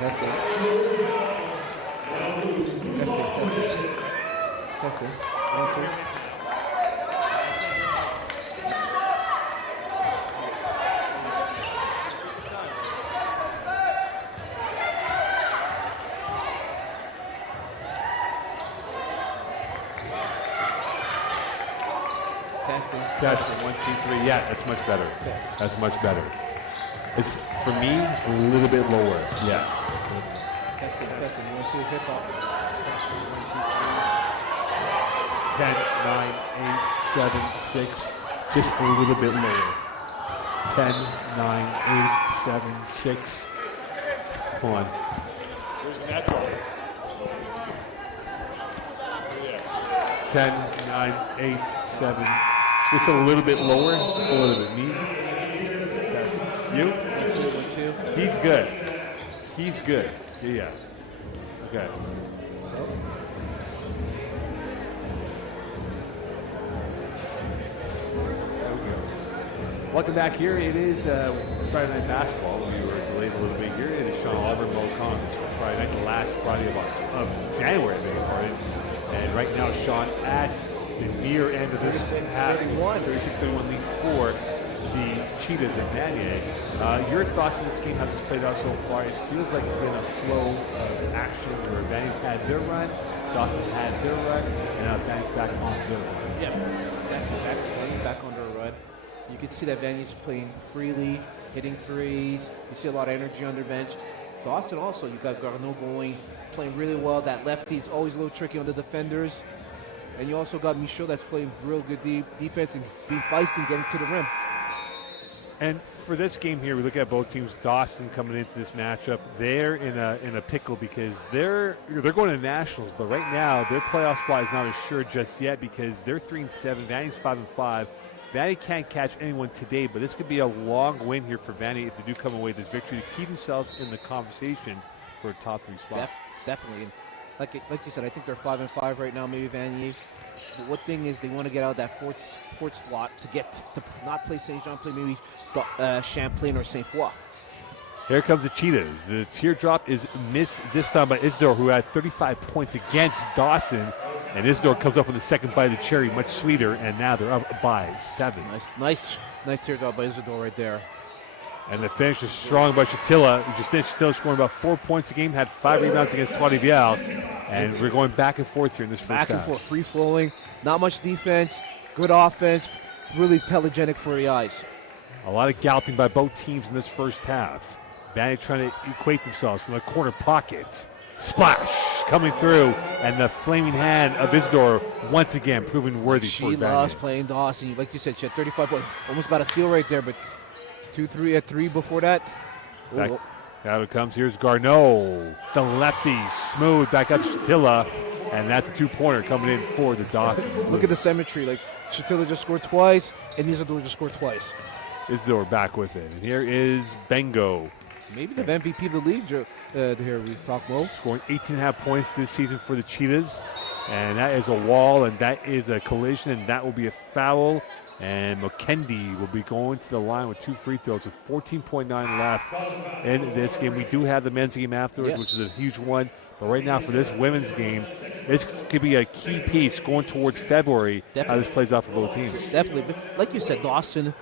Testing. One, two. Testing. 1, 2, 3. Yeah, that's much better. That's much better. It's, for me, a little bit lower. Yeah. Testing. 1, 2, hip hop. 10, 9, 8, 7, 6. Just a little bit lower. 10, 9, 8, 7, 6. Hold on. Where's that ball? 10, 9, 8, 7. Just a little bit lower. Just a little bit. Me? You? 2. He's good. He's good. Yeah. Okay. Welcome back here. It is Friday Night Basketball. We were delayed a little bit here. It is Sean Oliver, Mo Khan. It's Friday night, the last Friday of January, beg your pardon. And right now, Sean at the near end of this half, 36-31 lead for the Cheetahs and Vanier. Your thoughts on this game, how this played out so far? It feels like it's been a flow of action where Vanier's had their run, Dawson had their run, and now Vanier's back on their run. Yeah, back on their run. You can see that Vanier's playing freely, hitting threes. You see a lot of energy on their bench. Dawson also, you got Garneau going, playing really well. That lefty is always a little tricky on the defenders. And you also got Michaud that's playing real good defense and being feisty, getting to the rim. And for this game here, we look at both teams. Dawson coming into this matchup, they're in a pickle because they're going to nationals, but right now their playoff spot is not assured just yet because they're 3-7. Vanier's 5-5. Vanier can't catch anyone today, but this could be a long win here for Vanier if they do come away with this victory to keep themselves in the conversation for a top 3 spot. Definitely. And like you said, I think they're 5-5 right now, maybe Vanier. But one thing is they want to get out of that fourth slot to get to not play Saint Jean, play maybe Champlain or Saint Foy. Here comes the Cheetahs. The teardrop is missed this time by Isidore, who had 35 points against Dawson. And Isidore comes up with the second bite of the cherry, much sweeter, and now they're up by 7. Nice teardrop by Isidore right there. And the finish is strong by Shatilla. Justin Shatilla scoring about 4 points a game, had 5 rebounds against Toiti Vial. And we're going back and forth here in this first half. Back and forth, free-flowing, not much defense, good offense, really telegenic for the eyes. A lot of galloping by both teams in this first half. Vanier trying to equate themselves from the corner pocket Splash coming through, and the flaming hand of Isidore once again proving worthy for She loves Vanier. playing Dawson. Like you said, she had 35 points. Almost got a steal right there, but 2-3 at 3 before that. Back, out it comes. Here's Garneau, the lefty, smooth back up to Shatilla, and that's a 2-pointer coming in for the Dawson. Look at the symmetry. Like Shatilla just scored twice, and Isidore just scored twice. Isidore back with it. And here is Bengo. Maybe the MVP of the league. Here we talk Mo. Scoring 18.5 points this season for the Cheetahs. And that is a wall, and that is a collision, and that will be a foul. And McKendy will be going to the line with 2 free throws with 14.9 left in this game. We do have the men's game afterwards, which is a huge one. But right now for this women's game, this could be a key piece going towards February, how this plays out for both teams. Definitely. But like you said, Dawson,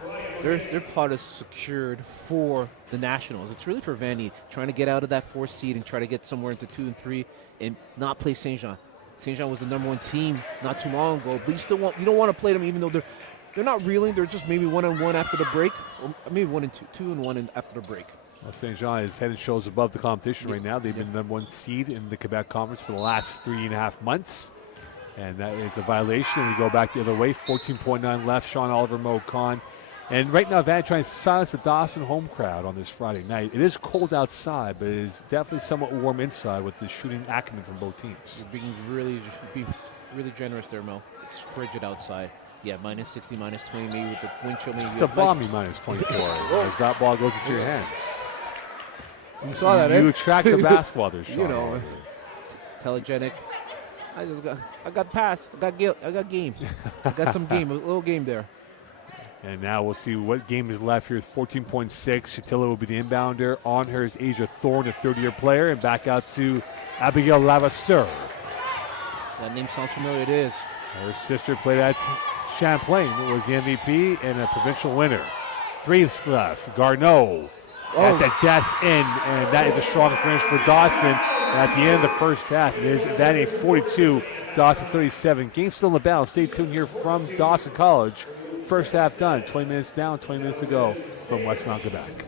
their part is secured for the Nationals. It's really for Vanier, trying to get out of that 4th seed and try to get somewhere into 2 and 3 and not play Saint Jean. Saint Jean was the #1 team not too long ago, but you don't want to play them even though they're not reeling. They're just maybe 1-1 after the break, or maybe 1-2, 2-1 after the break. Well, Saint Jean is head and shoulders above the competition right now. They've been the #1 seed in the Quebec Conference for the last 3.5 months. And that is a violation. We go back the other way. 14.9 left. Sean Oliver, Mo Khan. And right now, Van trying to silence the Dawson home crowd on this Friday night. It is cold outside, but it is definitely somewhat warm inside with the shooting acumen from both teams. You're being really generous there, Mo. It's frigid outside. Yeah, -60, -20, maybe with the wind chill. Maybe It's a balmy -24 as that ball goes into your hands. You saw that, You eh? attract the basketball there, Sean. You know, telegenic. I got pass. I got game. I got some game. A little game there. And now we'll see what game is left here. 14.6. Shatilla will be the inbounder. On her is Asia Thorne, a 30-year player. And back out to Abigail Lavasseur. That name sounds familiar. It is. Her sister played at Champlain. It was the MVP and a provincial winner. 3 left. Garneau at the death end. And that is a strong finish for Dawson. And at the end of the first half, it is Vanier 42, Dawson 37. Game still in the balance. Stay tuned here from Dawson College. First half done. 20 minutes down, 20 minutes to go from Westmount, Quebec.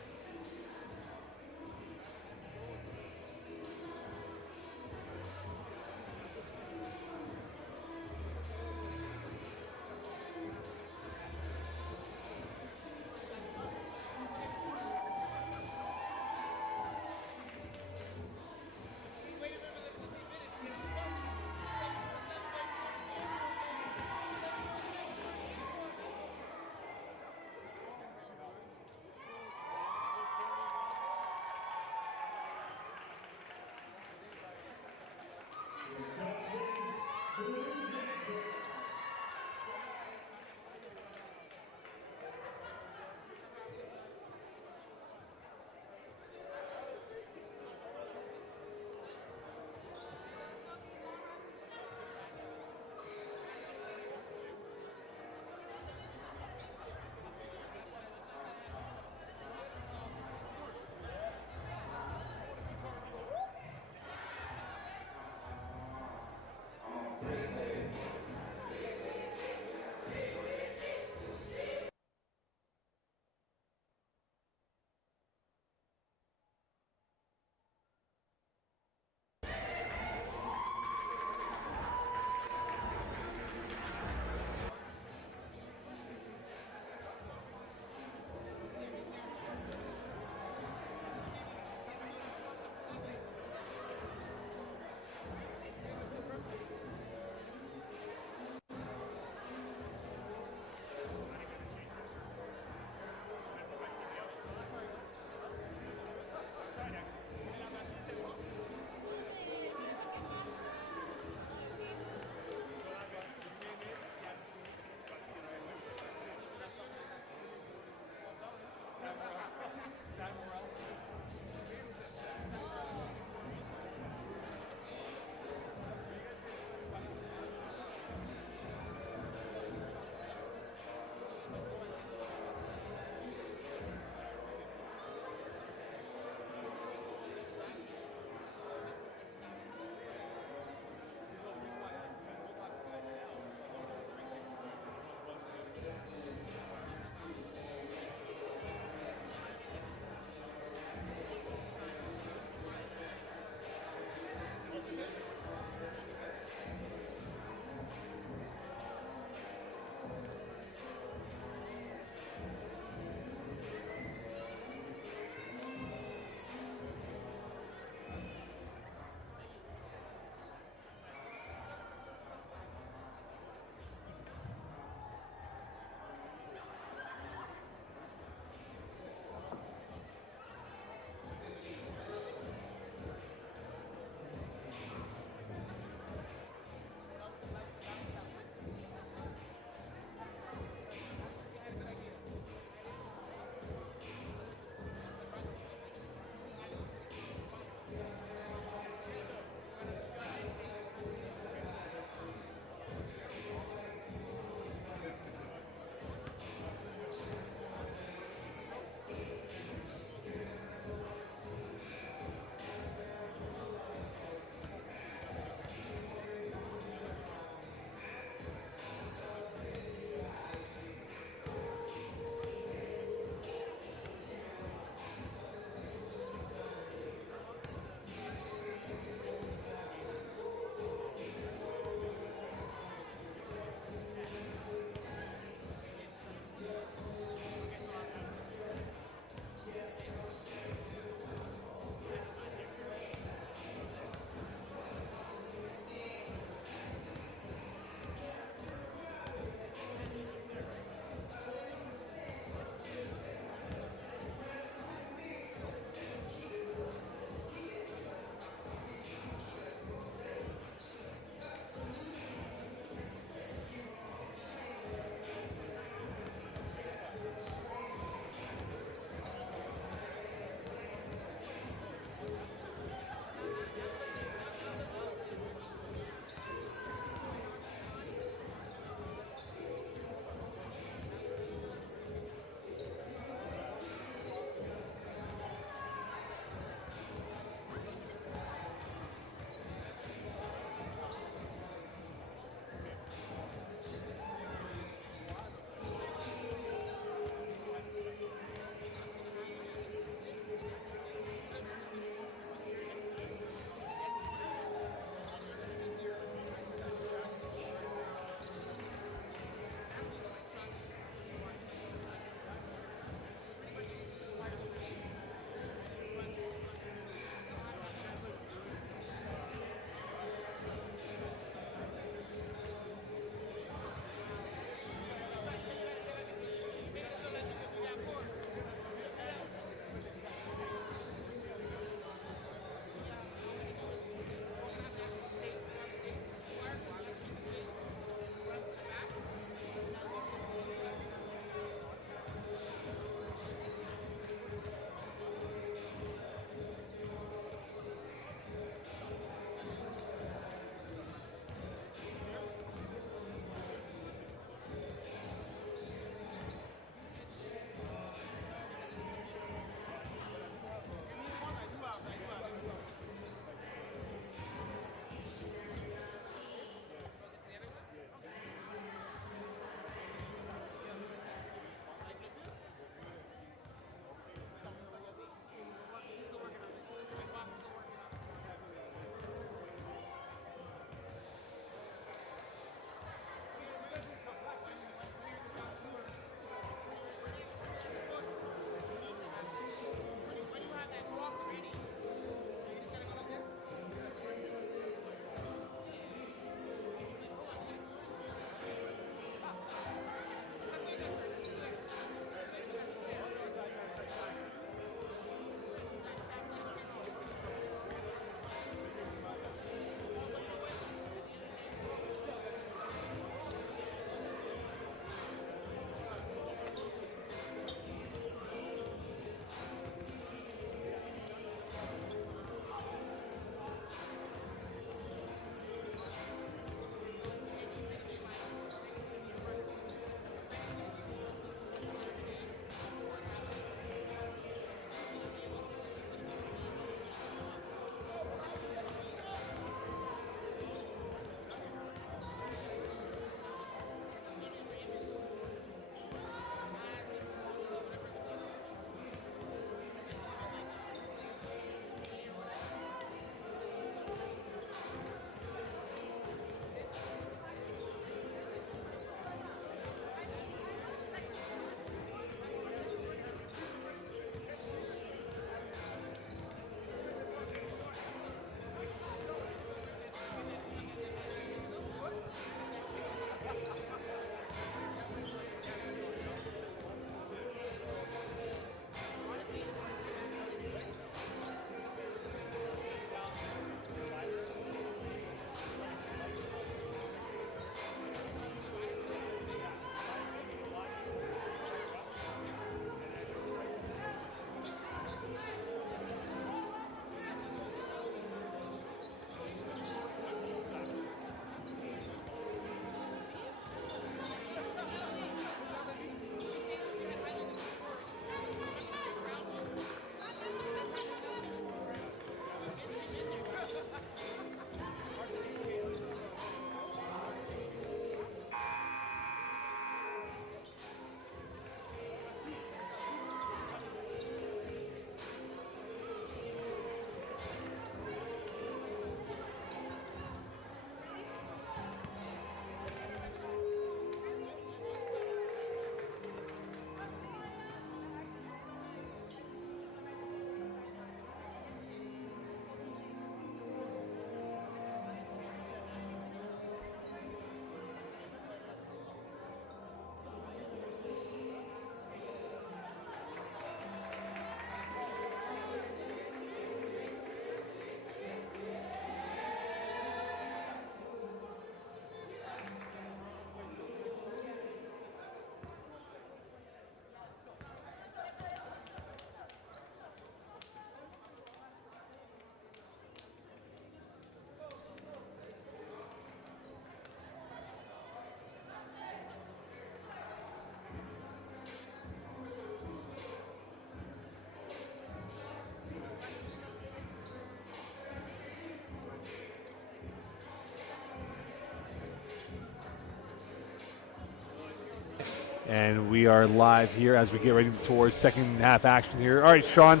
And we are live here as we get ready towards second half action here. All right, Sean,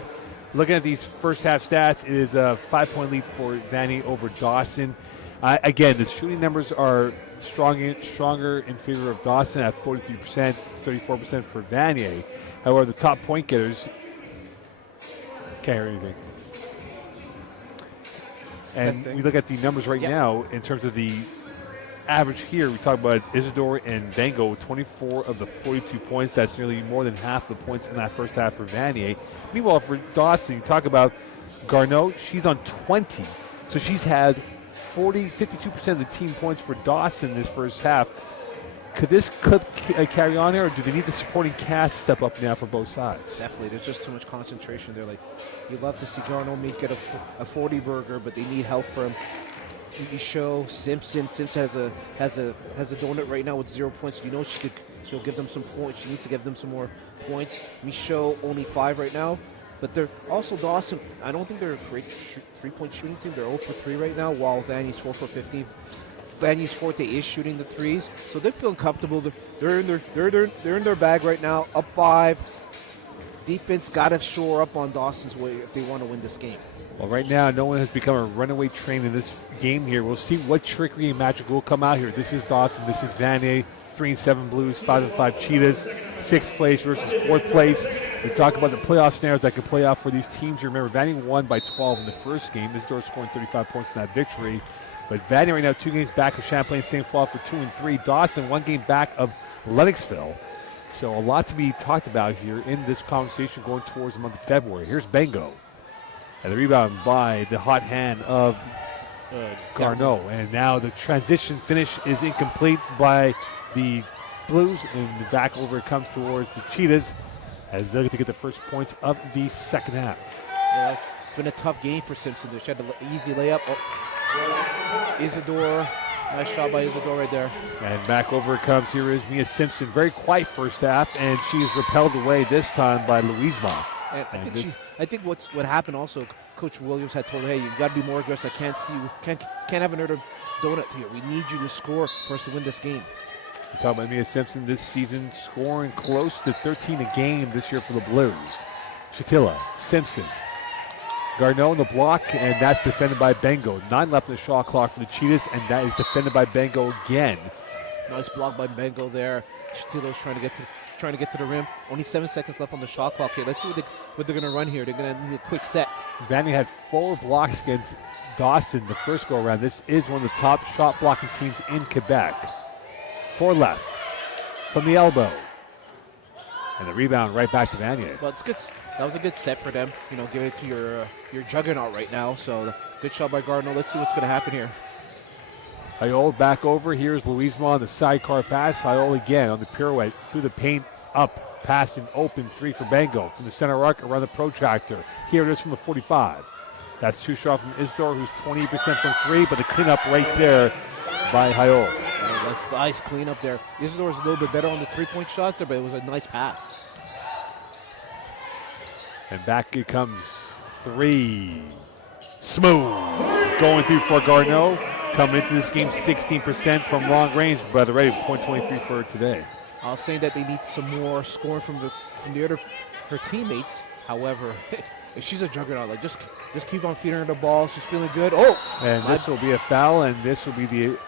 looking at these first half stats, it is a 5-point lead for Vanier over Dawson. Again, the shooting numbers are stronger in favor of Dawson at 43%, 34% for Vanier. However, the top point getters can't hear anything. And we look at the numbers right now in terms of the average here. We talk about Isidore and Dango, 24 of the 42 points. That's nearly more than half the points in that first half for Vanier. Meanwhile, for Dawson, you talk about Garneau, she's on 20. So she's had 52% of the team points for Dawson this first half. Could this clip carry on there, or do they need the supporting cast step up now for both sides? Definitely. There's just too much concentration there. Like, you love to see Garneau Means get a 40 burger, but they need help from Michaud, Simpson. Simpson has a donut right now with 0 points. You know she'll give them some points. She needs to give them some more points. Michaud only 5 right now. But they're also Dawson. I don't think they're a great three-point shooting team. They're 0 for 3 right now, while Vanier's 4 for 15. Vanier's forte is shooting the threes, so they're feeling comfortable. They're in their bag right now. Up 5. Defense got to shore up on Dawson's way if they want to win this game. Well, right now, no one has become a runaway train in this game here. We'll see what trickery and magic will come out here. This is Dawson. This is Vanier. 3-7 Blues, 5-5 Cheetahs, 6th place versus 4th place. We talk about the playoff scenarios that could play out for these teams. You remember, Vanier won by 12 in the first game. Isidore scoring 35 points in that victory. But Vanier right now 2 games back of Champlain St. Fleur for 2 and 3. Dawson 1 game back of Lennoxville. So a lot to be talked about here in this conversation going towards the month of February. Here's Bengo. And the rebound by the hot hand of Garneau. And now the transition finish is incomplete by the Blues, and the back over comes towards the Cheetahs as they look to get the first points of the second half. Yeah, it's been a tough game for Simpson. She had an easy layup. Oh. Isidore, nice shot by Isidore right there. And back over it comes. Here is Mia Simpson. Very quiet first half, and she is repelled away this time by Louisma. And I think what happened also, Coach Williams had told her, hey, you got to be more aggressive. I can't see you. Can't have another donut here. We need you to score for us to win this game. We're talking about Mia Simpson this season, scoring close to 13 a game this year for the Blues. Shatilla, Simpson, Garneau in the block, and that's defended by Bengo. 9 left in the shot clock for the Cheetahs, and that is defended by Bengo again. Nice block by Bengo there. Shatilla's trying to get to the rim. Only 7 seconds left on the shot clock here. Let's see what they're going to run here. They're going to need a quick set. Vanier had 4 blocks against Dawson the first go around. This is one of the top shot blocking teams in Quebec. 4 left from the elbow. And the rebound right back to Vanier. Well, it's good. That was a good set for them. You know, giving it to your juggernaut right now. So good shot by Garneau. Let's see what's going to happen here. Hayol back over. Here's Louisma on the sidecar pass. Hayol again on the pirouette through the paint, up, passing open 3 for Bengo from the center arc around the protractor. Here it is from the 45. That's 2 shots from Isidore, who's 28% from 3, but the cleanup right there by Hayol. That's nice cleanup there. Isidore's a little bit better on the 3-point shots there, but it was a nice pass. And back it comes 3. Smooth. Going through for Garneau. Coming into this game 16% from long range, by the way, .23 for today. I was saying that they need some more scoring from her teammates. However, if she's a juggernaut, like just keep on feeding her the ball. She's feeling good. Oh! And this will be a foul, and this will be the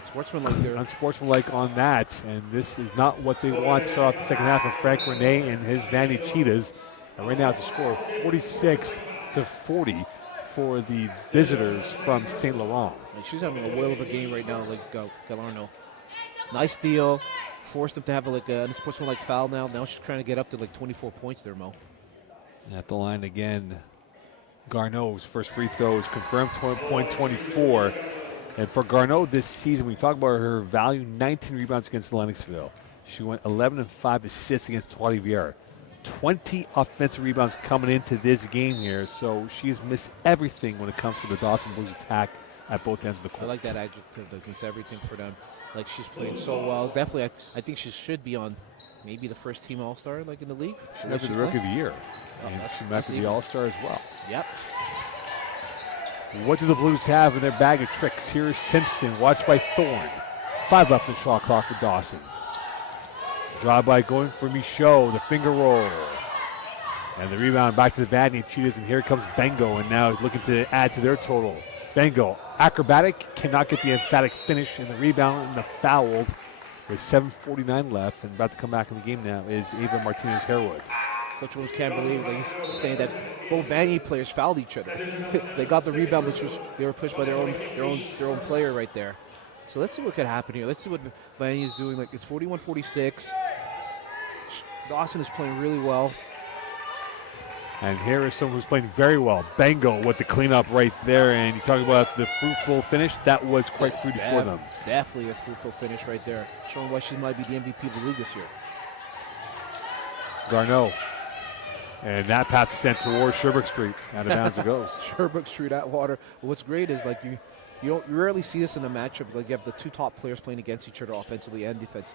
unsportsmanlike there. Unsportsmanlike on that, and this is not what they want to start off the second half of Frank Rene and his Vanier Cheetahs. And right now it's a score of 46-40 for the visitors from St. Laurent. And she's having a whale of a game right now, like Galarno. Nice steal. Forced them to have an unsportsmanlike foul now. Now she's trying to get up to like 24 points there, Mo. At the line again, Garneau's first free throw is confirmed, .24. And for Garneau this season, we talk about her value, 19 rebounds against Lennoxville. She went 11 and 5 assists against Trois-Rivières. 20 offensive rebounds coming into this game here, so she has missed everything when it comes to the Dawson Blues attack at both ends of the court. I like that adjective, that means everything for them. Like, she's playing so well. Definitely, I think she should be on maybe the first team All-Star, like in the league. She might be the Rookie of the Year. And she might be the All-Star as well. Yep. What do the Blues have in their bag of tricks? Here's Simpson, watched by Thorne. 5 left in shot clock for Dawson. Drive by going for Michaud, the finger roll. And the rebound back to the Vanier Cheetahs, and here comes Bengo, and now looking to add to their total. Bengo, acrobatic, cannot get the emphatic finish, and the rebound and the fouled with 7:49 left, and about to come back in the game now is Ava Martinez-Harewood. Coach Williams can't believe that he's saying that both Vanier players fouled each other. They got the rebound, which was they were pushed by their own player right there. So let's see what could happen here. Let's see what Vanier is doing. Like it's 41-46. Dawson is playing really well. And here is someone who's playing very well. Bengo with the cleanup right there. And you talk about the fruitful finish. That was quite fruity for them. Definitely a fruitful finish right there. Showing why she might be the MVP of the league this year. Garneau. And that pass is sent towards Sherbrooke Street. Out of bounds it goes. Sherbrooke Street at water. But what's great is like you rarely see this in a matchup. Like you have the two top players playing against each other offensively and defense.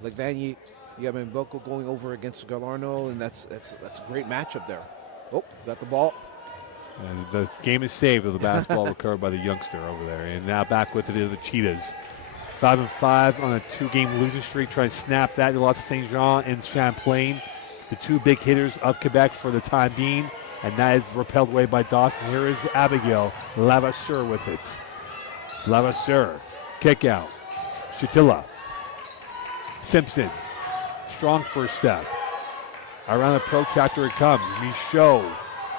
Like Vanier, you have Mboko going over against Galarno, and that's a great matchup there. Oh, got the ball. And the game is saved with the basketball recovered by the youngster over there. And now back with it are the Cheetahs. 5-5 on a 2-game losing streak. Trying to snap that. They lost St. Jean and Champlain, the two big hitters of Quebec for the time being. And that is repelled away by Dawson. Here is Abigail Lavasseur with it. Lavasseur, kick out. Shatilla. Simpson, strong first step. Around the protractor it comes. Michaud,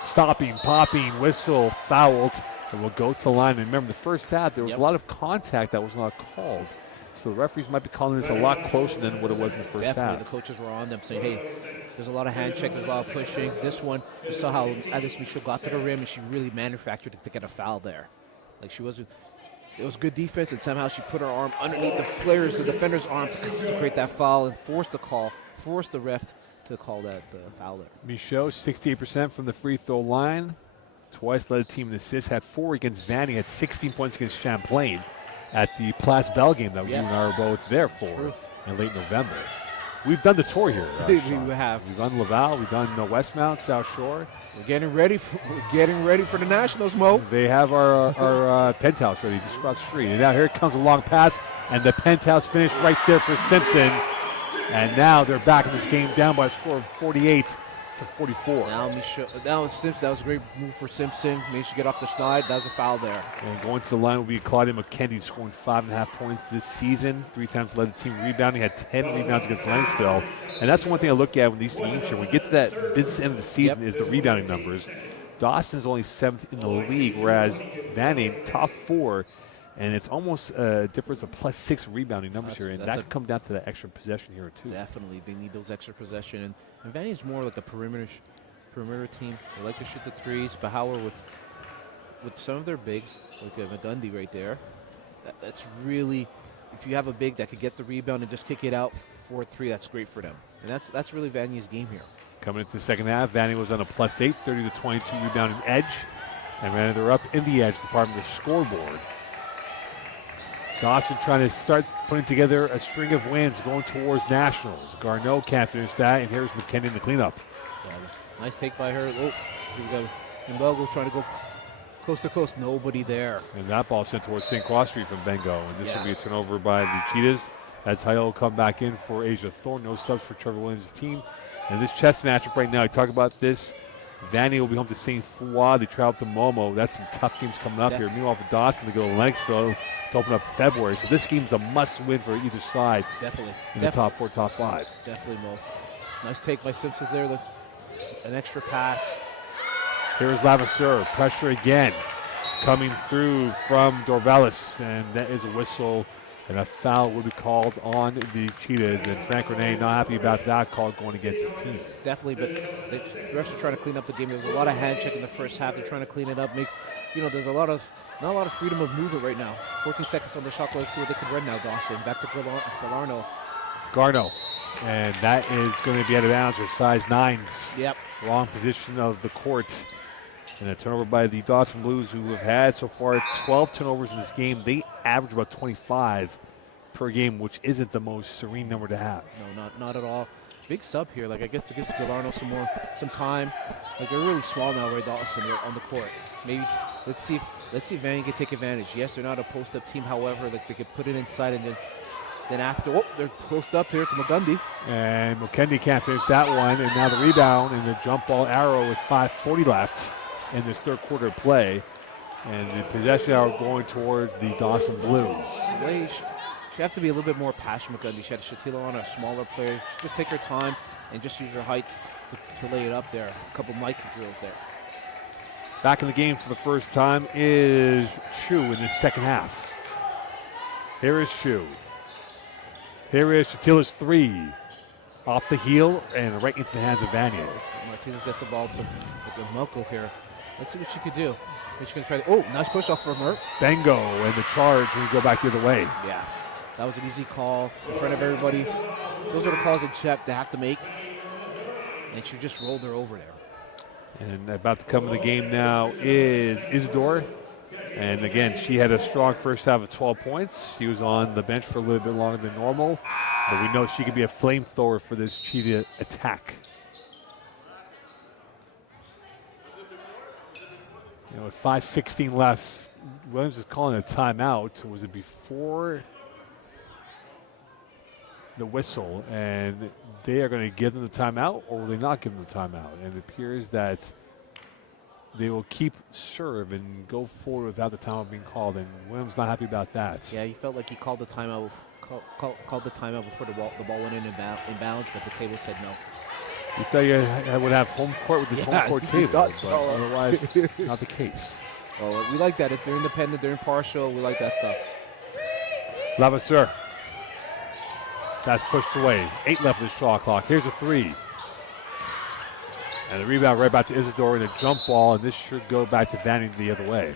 stopping, popping, whistle, fouled, and will go to the line. And remember, the first half, there was a lot of contact that was not called. So the referees might be calling this a lot closer than what it was in the first half. The coaches were on them saying, hey, there's a lot of hand check, there's a lot of pushing. This one, you saw how Alice Michaud got to the rim, and she really manufactured it to get a foul there. Like she wasn't. It was good defense, and somehow she put her arm underneath the defender's arm to create that foul and force the ref to call that foul there. Michaud, 68% from the free throw line. Twice led the team in assists, had 4 against Vanier, had 16 points against Champlain at the Place Belle game that you and I were both there for in late November. We've done the tour here. We have. We've done Laval, we've done Westmount, South Shore. We're getting ready for the Nationals, Mo. They have our penthouse ready just across the street. And now here comes a long pass, and the penthouse finish right there for Simpson. And now they're back in this game down by a score of 48-44. Now Simpson, that was a great move for Simpson. Made sure to get off the slide. That was a foul there. And going to the line will be Claudia McKendy, scoring 5.5 points this season. 3 times led the team rebounding, had 10 rebounds against Langsville. And that's one thing I look at when these teams here. When we get to that business end of the season is the rebounding numbers. Dawson's only 7th in the league, whereas Vanier, top 4. And it's almost a difference of +6 rebounding numbers here. And that could come down to that extra possession here, too. Definitely. They need those extra possession. And Vanier's more like a perimeter team. They like to shoot the threes. But however, with some of their bigs, like McGundy right there, that's really, if you have a big that could get the rebound and just kick it out for a 3, that's great for them. And that's really Vanier's game here. Coming into the second half, Vanier was on a +8, 30-22 rebounding edge. And they're up in the edge department of the scoreboard. Dawson trying to start putting together a string of wins going towards Nationals. Garneau can't finish that, and here's McKenny in the cleanup. Yeah, nice take by her. Oh, here we go. Mbelgo trying to go coast to coast. Nobody there. And that ball sent towards St. Croix Street from Bengo. And this will be a turnover by the Cheetahs. As Hayo will come back in for Asia Thorne. No subs for Trevor Williams' team. And this chess matchup right now, you talk about this. Vanier will be home to St. Foy. They travel to Momo. That's some tough games coming up here. Meanwhile, for Dawson, they go to Lennoxville to open up February. So this game's a must-win for either side. Definitely. In the top 4, top 5. Definitely, Mo. Nice take by Simpson there. An extra pass. Here's Lavasseur. Pressure again. Coming through from Dorvalis. And that is a whistle. And a foul will be called on the Cheetahs. And Frank Rene not happy about that call going against his team. Definitely, but the refs are trying to clean up the game. There was a lot of hand check in the first half. They're trying to clean it up. There's not a lot of freedom of movement right now. 14 seconds on the shot clock. Let's see what they can run now, Dawson. Back to Galarno. Garneau. And that is going to be out of bounds for size 9s. Yep. Wrong position of the court. And a turnover by the Dawson Blues, who have had so far 12 turnovers in this game. They average about 25 per game, which isn't the most serene number to have. No, not at all. Big sub here. Like, I guess to give Galarno some time. Like, they're really small now, right, Dawson, on the court. Maybe let's see if Vanier can take advantage. Yes, they're not a post-up team. However, like they could put it inside and then Then after, they're close up here to McGundy. And McKendy can't finish that one. And now the rebound and the jump ball arrow with 5:40 left in this third quarter play. And the possession arrow going towards the Dawson Blues. She have to be a little bit more passionate, McGundy. She had Shatila on a smaller player. Just take her time and just use her height to lay it up there. A couple micro drills there. Back in the game for the first time is Chu in the second half. Here is Chu. Here is Shatila's three. Off the heel and right into the hands of Vanier. Martinez gets the ball to Melko here. Let's see what she could do. And she's going to try to, nice push off from her. Bingo, and the charge will go back the other way. Yeah, that was an easy call in front of everybody. Those are the calls that you have to make. And she just rolled her over there. And about to come in the game now is Isidore. And again, she had a strong first half of 12 points. She was on the bench for a little bit longer than normal. But we know she could be a flamethrower for this Cheetah attack. With 5:16 left, Williams is calling a timeout. Was it before the whistle? And they are going to give them the timeout, or will they not give them the timeout? And it appears that they will keep serve and go forward without the timeout being called. And Williams not happy about that. Yeah, he felt like he called the timeout. Called the timeout before the ball went in bounds, but the table said no. You thought you would have home court with the home court table, but so. otherwise not the case. Well, we like that. If they're independent, they're impartial, we like that stuff. Lavasseur. That's pushed away. 8 left in the shot clock. Here's a three. And the rebound right back to Isidore and a jump ball, and this should go back to Vanier the other way.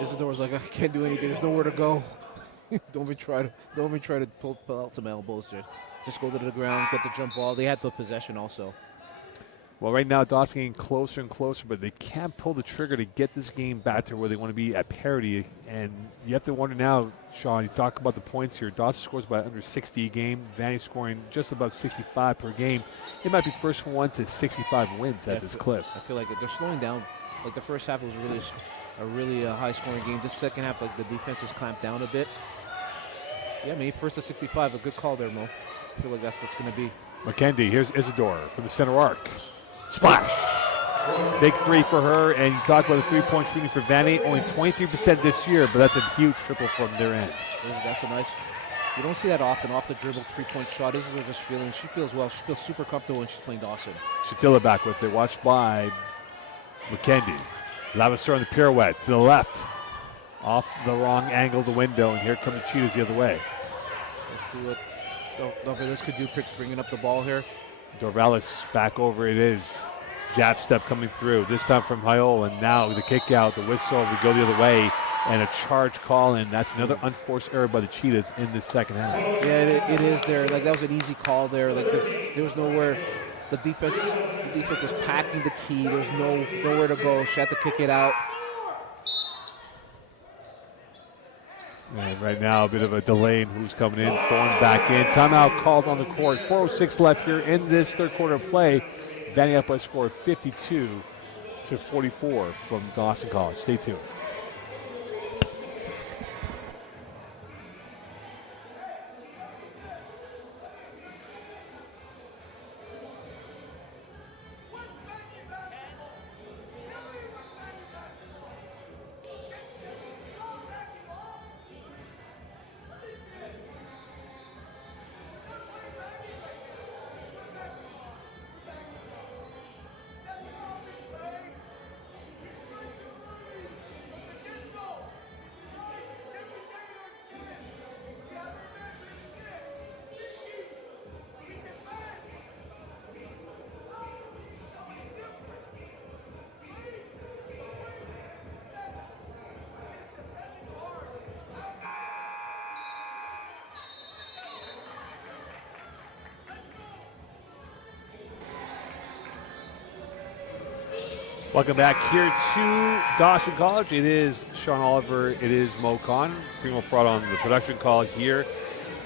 Isidore's like, I can't do anything. There's nowhere to go. Don't even try to pull out some elbows there. Just go to the ground, get the jump ball. They had the possession also. Well, right now, Dawson getting closer and closer, but they can't pull the trigger to get this game back to where they want to be at parity. And you have to wonder now, Sean, you talk about the points here. Dawson scores by under 60 a game. Vanny scoring just above 65 per game. It might be first one to 65 wins at this clip. I feel like they're slowing down. Like the first half was a really high-scoring game. This second half, like the defense has clamped down a bit. Yeah, maybe first to 65, a good call there, Mo. I feel like that's what's going to be. McKendy, here's Isidore from the center arc. Splash! Big three for her, and you talk about the three-point shooting for Vanny, only 23% this year, but that's a huge triple from their end. That's a nice, you don't see that often, off the dribble three-point shot. This is just feeling, she feels well. She feels super comfortable when she's playing Dawson. Shatila back with it, watched by McKendy. Lavasseur on the pirouette to the left. Off the wrong angle of the window, and here come the Cheetahs the other way. Let's see what Dorvalis could do, bringing up the ball here. Dorvalis back over it is. Jab step coming through, this time from Hyol, and now the kick out, the whistle, we go the other way, and a charge call, and that's another unforced error by the Cheetahs in this second half. Yeah, it is there. Like, that was an easy call there. Like, there was nowhere. The defense was packing the key. There's nowhere to go. She had to kick it out. And right now, a bit of a delay in who's coming in. Thorne back in. Timeout called on the court. 4:06 left here in this third quarter play. Vanny up by a score of 52-44 from Dawson College. Stay tuned. Welcome back here to Dawson College. It is Sean Oliver. It is Mo Khan. Primo brought on the production call here.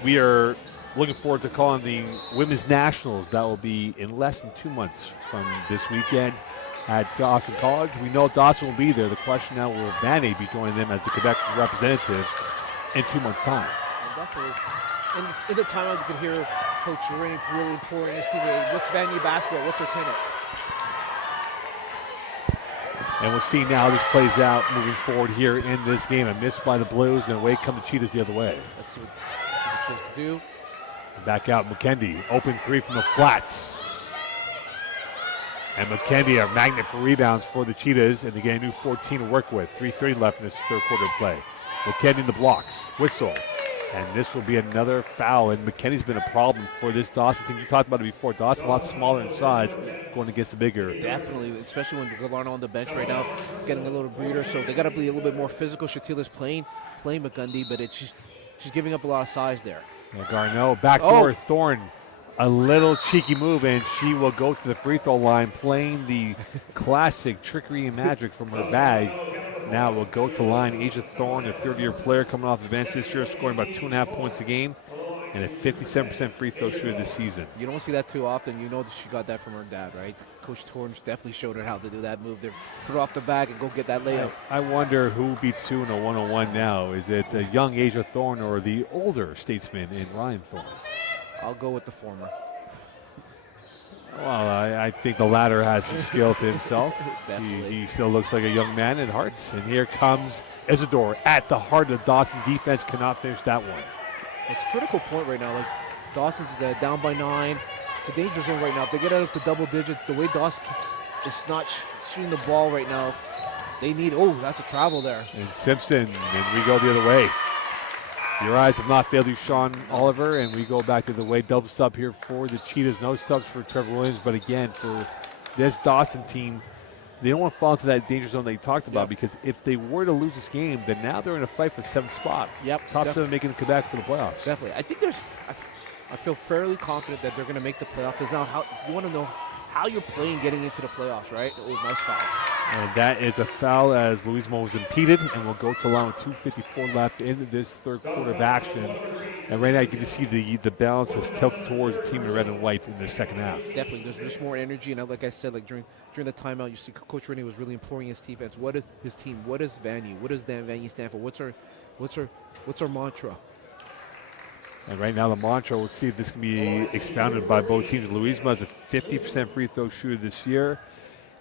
We are looking forward to calling the Women's Nationals. That will be in less than 2 months from this weekend at Dawson College. We know Dawson will be there. The question now, will Vanny be joining them as the Quebec representative in 2 months' time? Definitely. And in the timeout, you could hear Coach Rink really imploring his team, what's Vanier basketball? What's our tenets? And we'll see now how this plays out moving forward here in this game. A miss by the Blues, and away come the Cheetahs the other way. That's what they chose to do. Back out McKendy. Open three from the flats. And McKendy, a magnet for rebounds for the Cheetahs, and they get a new 14 to work with. 3:30 left in this third quarter of play. McKendy in the blocks. Whistle. And this will be another foul, and McKenny's been a problem for this Dawson team. You talked about it before. Dawson a lot smaller in size, going against the bigger. Definitely, especially when Galarno on the bench right now, getting a little breather. So they got to be a little bit more physical. Shatila's playing McGundy, but she's giving up a lot of size there. And Garneau, backdoor Thorne, a little cheeky move, and she will go to the free throw line, playing the classic trickery and magic from her bag. Now we'll go to line. Asia Thorne, a third-year player coming off the bench this year, scoring about 2.5 points a game, and a 57% free throw shooter this season. You don't see that too often. You know that she got that from her dad, right? Coach Thorne definitely showed her how to do that move. Throw off the bag and go get that layup. I wonder who beats who in a one-on-one now. Is it a young Asia Thorne or the older statesman in Ryan Thorne? I'll go with the former. Well, I think the latter has some skill to himself. He still looks like a young man at heart. And here comes Isidore at the heart of the Dawson defense. Cannot finish that one. It's a critical point right now. Like Dawson's down by 9. It's a danger zone right now. If they get out to double digits, the way Dawson is not shooting the ball right now, they need, that's a travel there. And Simpson, and we go the other way. Your eyes have not failed you, Sean Oliver, and we go back to the way. Double sub here for the Cheetahs. No subs for Trevor Williams, but again, for this Dawson team, they don't want to fall into that danger zone that you talked about, because if they were to lose this game, then now they're in a fight for the 7th spot. Yep. Top 7 making the comeback for the playoffs. Definitely. I think I feel fairly confident that they're going to make the playoffs. Now, you want to know how you're playing getting into the playoffs, right? Nice foul. And that is a foul as Louisville was impeded, and we'll go to line with 2:54 left in this third quarter of action. And right now you can see the balance has tilted towards the team in red and white in the second half. Definitely, there's just more energy. And like I said, like during the timeout, you see Coach Rennie was really imploring his defense. What is his team? What is Vanier? What does Vanier stand for? What's our mantra? And right now the mantra, we'll see if this can be expounded by both teams. Louisville has a 50% free throw shooter this year.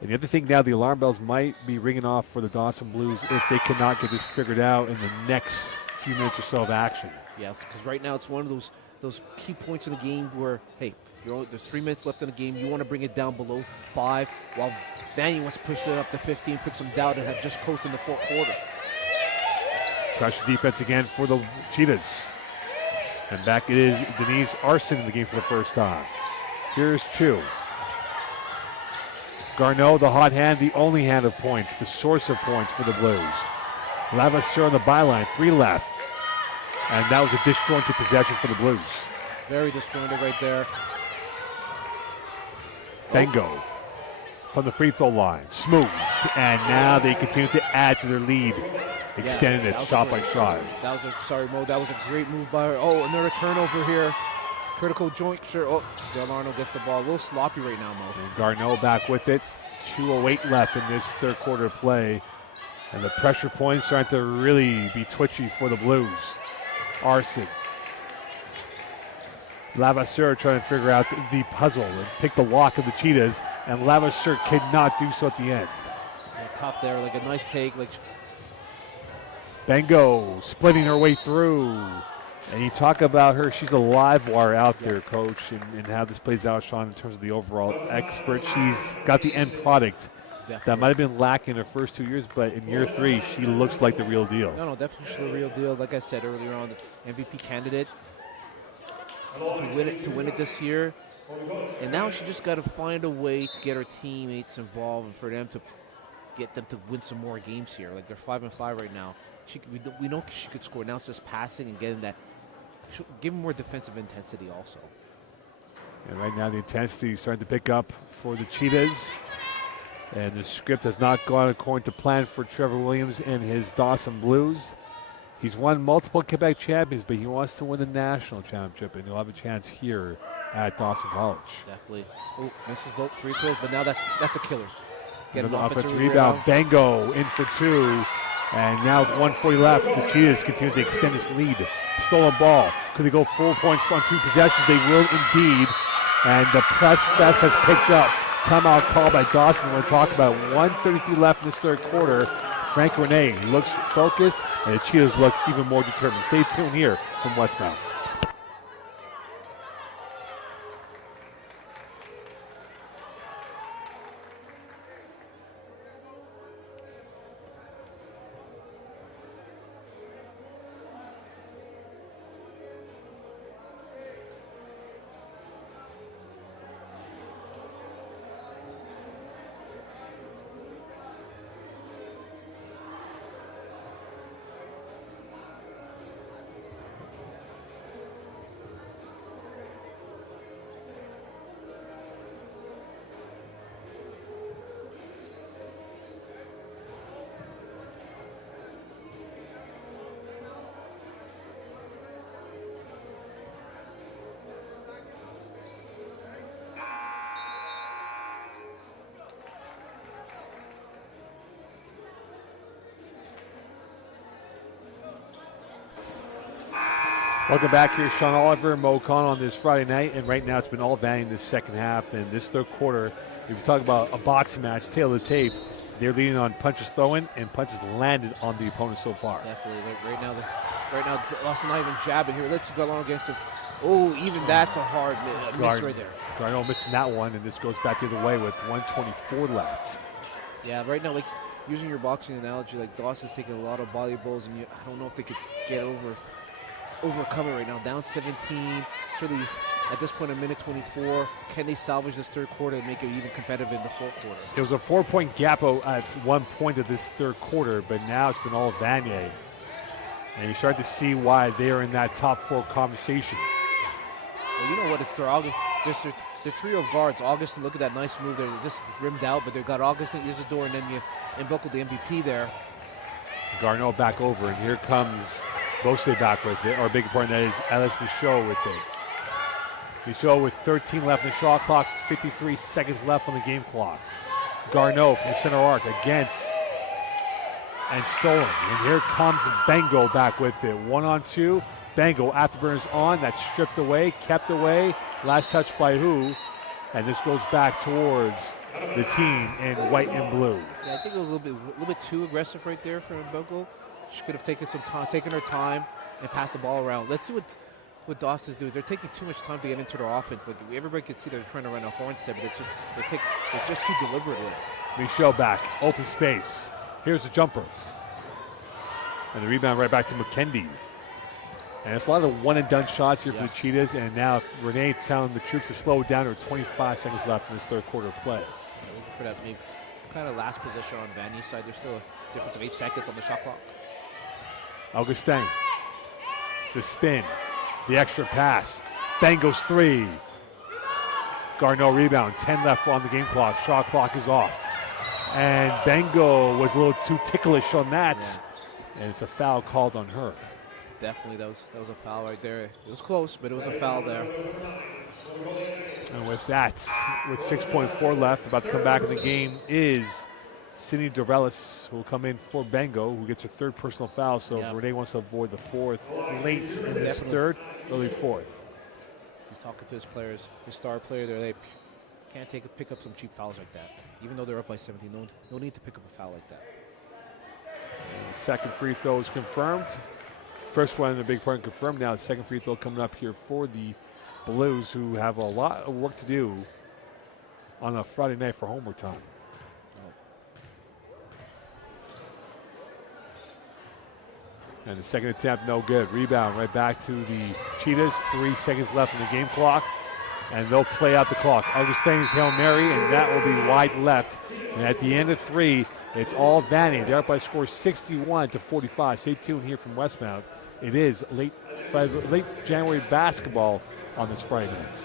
And the other thing now, the alarm bells might be ringing off for the Dawson Blues if they cannot get this figured out in the next few minutes or so of action. Yeah, because right now it's one of those key points in the game where, hey, there's 3 minutes left in the game. You want to bring it down below 5, while Vanier wants to push it up to 15, put some doubt, and have just coached in the fourth quarter. Pressure defense again for the Cheetahs. And back it is Denise Arson in the game for the first time. Here's Chu. Garneau, the hot hand, the only hand of points, the source of points for the Blues. Lavasseur on the byline, 3 left. And that was a disjointed possession for the Blues. Very disjointed right there. Bengo from the free throw line, smooth. And now they continue to add to their lead, extending it shot by shot. That was a great move by her. Another turnover here. Critical jointure. Galarno gets the ball. A little sloppy right now, Mo. And Garneau back with it. 2:08 left in this third quarter of play. And the pressure points starting to really be twitchy for the Blues. Arson. Lavasseur trying to figure out the puzzle and pick the lock of the Cheetahs. And Lavasseur could not do so at the end. Tough there. Like a nice take. Bengo splitting her way through. And you talk about her, she's a live wire out there, Coach, and how this plays out, Sean, in terms of the overall expert. She's got the end product. Definitely. That might have been lacking in her first 2 years, but in year 3, she looks like the real deal. No, definitely she's the real deal. Like I said earlier on, the MVP candidate to win it this year. And now she just got to find a way to get her teammates involved and for them to get them to win some more games here. Like they're 5-5 right now. We know she could score. Now it's just passing and getting that. Give them more defensive intensity also. And right now the intensity is starting to pick up for the Cheetahs. And the script has not gone according to plan for Trevor Williams and his Dawson Blues. He's won multiple Quebec champions, but he wants to win the national championship, and he'll have a chance here at Dawson College. Definitely. Misses both free throws, but now that's a killer. Get an offensive rebound. Bengo in for 2. And now with 1:40 left, the Cheetahs continue to extend this lead. Stolen ball. Could they go 4 points on 2 possessions? They will indeed. And the press fest has picked up. Timeout call by Dawson. We're going to talk about 1:33 left in this third quarter. Frank Rene looks focused, and the Cheetahs look even more determined. Stay tuned here from Westmount. Welcome back here, Sean Oliver, Mo Connell on this Friday night, and right now it's been all Vanier in this second half. And this third quarter, if you talk about a boxing match, tail of the tape, they're leading on punches thrown and punches landed on the opponent so far. Definitely. Right now, Dawson not even jabbing here. Let's go along against him. Oh, even that's a hard miss right there. Garneau missing that one, and this goes back the other way with 1:24 left. Yeah, right now, like using your boxing analogy, like Dawson's taking a lot of body blows, and I don't know if they could get overcome it right now. Down 17. Surely at this point, a minute 24. Can they salvage this third quarter and make it even competitive in the fourth quarter? It was a 4-point gap at one point of this third quarter, but now it's been all Vanier. And you start to see why they are in that top 4 conversation. Well, you know what? It's their trio of guards. Augustin, look at that nice move there. They're just rimmed out, but they've got Augustin, Isidore, and then you buckle the MVP there. Garneau back over, and here comes Bose back with it, or bigger part, that is Alice Michaud with it. Michaud with 13 left in the shot clock, 53 seconds left on the game clock. Garneau from the center arc against and stolen. And here comes Bengo back with it. 1-on-2. Bengo, afterburners on. That's stripped away, kept away. Last touch by who? And this goes back towards the team in white and blue. Yeah, I think a little bit too aggressive right there from Bengo. She could have taken her time and passed the ball around. Let's see what Dawson's doing. They're taking too much time to get into their offense. Like everybody can see they're trying to run a horn step, but they're just too deliberately. Michelle back, open space. Here's the jumper. And the rebound right back to McKendy. And it's a lot of one-and-done shots here for the Cheetahs. And now Renee telling the troops to slow it down. There are 25 seconds left in this third quarter of play. Yeah, looking for that maybe kind of last possession on Vanier's side. There's still a difference of 8 seconds on the shot clock. Augustin, the spin, the extra pass. Bengo's 3. Garneau rebound, 10 left on the game clock. Shot clock is off. And Bengo was a little too ticklish on that. Yeah. And it's a foul called on her. Definitely, that was a foul right there. It was close, but it was a foul there. And with that, with 6.4 left, about to come back in the game is Sydney Dorelis, who will come in for Bengo, who gets her 3rd personal foul. So if Renee wants to avoid the 4th late in this 3rd, early 4th. He's talking to his players, his star player there. They can't pick up some cheap fouls like that. Even though they're up by 17, no need to pick up a foul like that. And the 2nd free throw is confirmed. First one in the big part confirmed. Now the 2nd free throw coming up here for the Blues, who have a lot of work to do on a Friday night for homework time. And the 2nd attempt, no good. Rebound right back to the Cheetahs. 3 seconds left on the game clock. And they'll play out the clock. Augustin's Hail Mary, and that will be wide left. And at the end of 3, it's all Vanier. They're up by a score 61-45. Stay tuned here from Westmount. It is late January basketball on this Friday night.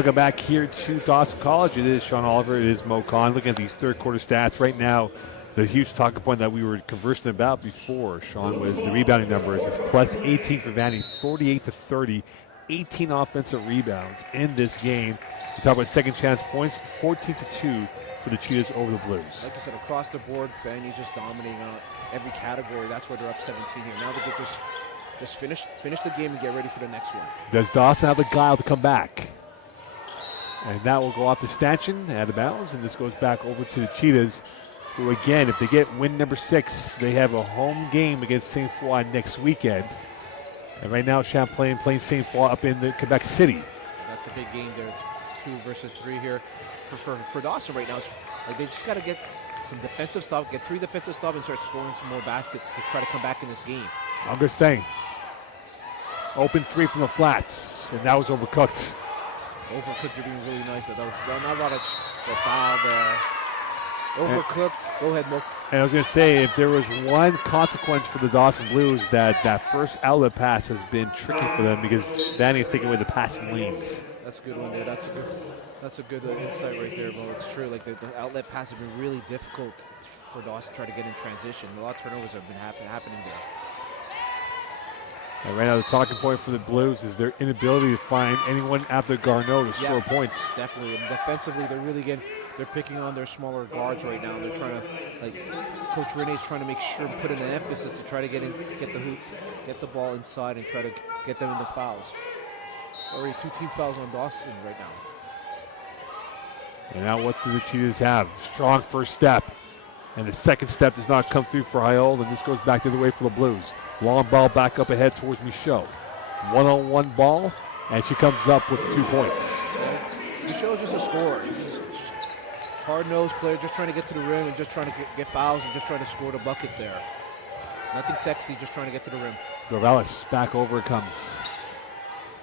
Welcome back here to Dawson College. It is Sean Oliver. It is Mo Khan. Looking at these third quarter stats right now, the huge talking point that we were conversing about before, Sean, was the rebounding numbers. It's plus 18 for Vanier, 48 to 30, 18 offensive rebounds in this game. We talk about second chance points, 14 to 2 for the Cheetahs over the Blues. Like I said, across the board, Vanier just dominating every category. That's why they're up 17 here. Now they get just finish the game and get ready for the next one. Does Dawson have the guile to come back? And that will go off the stanchion, out of bounds, and this goes back over to the Cheetahs, who again, if they get win number 6, they have a home game against St. Foy next weekend. And right now, Champlain playing St. Foy up in the Quebec City. That's a big game there. It's 2 versus 3 here for Dawson right now. It's like they just got to get some defensive stuff, get 3 defensive stuff, and start scoring some more baskets to try to come back in this game. Augustin, open 3 from the flats, and that was overcooked. Overcooked, you're doing really nice. Not a lot of foul there. Overcooked. Go ahead, Mo. And I was going to say, if there was one consequence for the Dawson Blues, that first outlet pass has been tricky for them because Vanier is taking away the passing lanes. That's a good one there. That's a good insight right there, Mo. It's true. Like the outlet pass has been really difficult for Dawson to try to get in transition. A lot of turnovers have been happening there. And right now, the talking point for the Blues is their inability to find anyone after Garneau to score points. Definitely. And defensively, they're picking on their smaller guards right now. They're trying to, like, Coach Rene's trying to make sure and put in an emphasis to try to get the hoop, get the ball inside, and try to get them into fouls. Already 2 team fouls on Dawson right now. And now, what do the Cheetahs have? Strong first step. And the second step does not come through for Hyold, and this goes back the other way for the Blues. Long ball back up ahead towards Michaud. One-on-one ball, and she comes up with 2 points. Michaud's just a scorer. He's a hard-nosed player, just trying to get to the rim and just trying to get fouls and just trying to score the bucket there. Nothing sexy, just trying to get to the rim. Dorvalis back over it comes.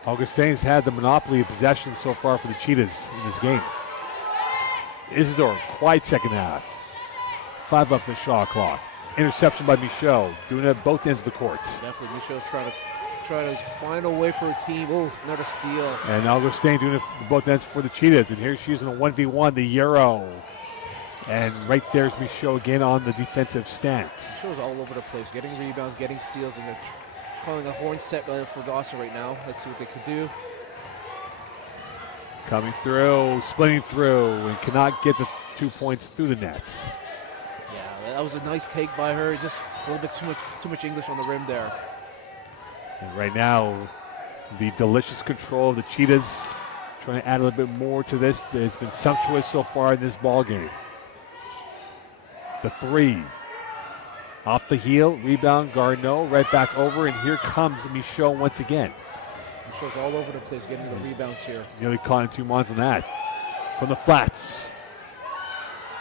Augustin's had the monopoly of possession so far for the Cheetahs in this game. Isidore, quiet second half. 5 up the shot clock. Interception by Michaud, doing it at both ends of the court. Definitely, Michaud's trying to find a way for a team. Oh, another steal. And Augustin doing it at both ends for the Cheetahs. And here she is in a 1v1, the Euro. And right there's Michaud again on the defensive stance. Michaud's all over the place, getting rebounds, getting steals, and they're calling a horn set for Dawson right now. Let's see what they could do. Coming through, splitting through, and cannot get the 2 points through the net. Yeah, that was a nice take by her. Just a little bit too much English on the rim there. And right now, the delicious control of the Cheetahs, trying to add a little bit more to this. It's been sumptuous so far in this ball game. The 3. Off the heel, rebound, Garneau, right back over, and here comes Michaud once again. Michaud's all over the place getting the rebounds here. Nearly caught in 2 months on that. From the flats.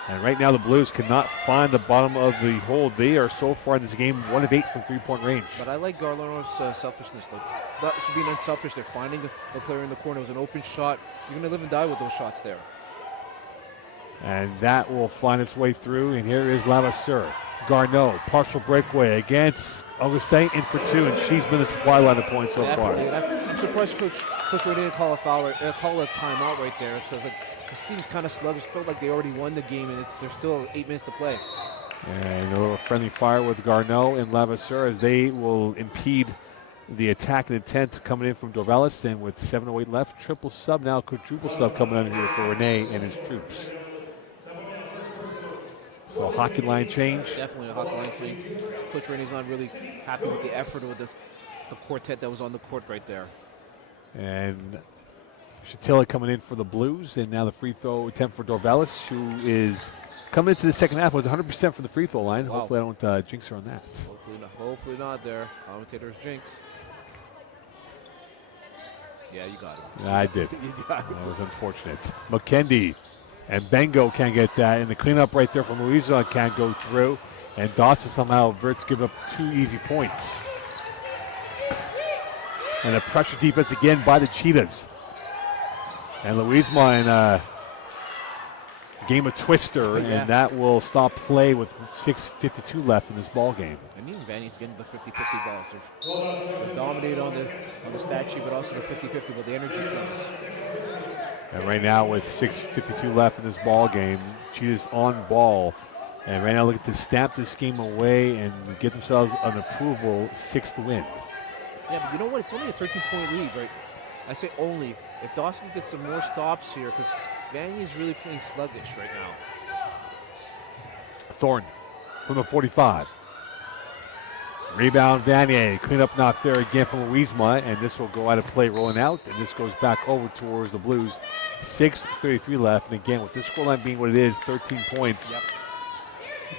And right now the Blues cannot find the bottom of the hole. They are so far in this game 1 of 8 from 3-point range. But I like Garneau's selfishness. That should be unselfish. They're finding the player in the corner. It was an open shot. You're going to live and die with those shots there. And that will find its way through. And here is Lavasseur. Garneau, partial breakaway against Augustin, in for 2, and she's been the supply line of points so far. I'm surprised Coach Ray didn't call a foul, call a timeout right there. So like, this team's kind of sluggish. Felt like they already won the game, and there's still 8 minutes to play. And a little friendly fire with Garneau and Lavasseur as they will impede the attack and intent coming in from Dorvalis. And with 7:08 left, triple sub now, quadruple sub coming out here for Rene and his troops. So a hockey line change. Definitely a hockey line change. Coach Rene's not really happy with the effort of the quartet that was on the court right there. And Chatilla coming in for the Blues, and now the free throw attempt for Dorvalis, who is coming into the second half, was 100% from the free throw line. Wow. Hopefully I don't jinx her on that. Hopefully not there. Commentator's jinx. Yeah, you got it. I did. That was unfortunate. McKendy and Bengo can't get that, and the cleanup right there from Louisa can't go through, and Dawson somehow averts giving up 2 easy points. And a pressure defense again by the Cheetahs. And Louisma in a game of twister, and that will stop play with 6:52 left in this ball game. And even Vanier's getting the 50-50 balls. They're dominated on the stat sheet, but also the 50-50, but the energy comes. And right now with 6:52 left in this ball game, Cheetah's on ball. And right now looking to stamp this game away and get themselves an approval 6th win. Yeah, but you know what? It's only a 13-point lead, right? I say only. If Dawson gets some more stops here, because Vanier is really playing sluggish right now. Thorne from the 45. Rebound, Vanier. Cleanup not there again from Louisma, and this will go out of play rolling out, and this goes back over towards the Blues. 6:33 left, and again, with this scoreline being what it is, 13 points, Yep.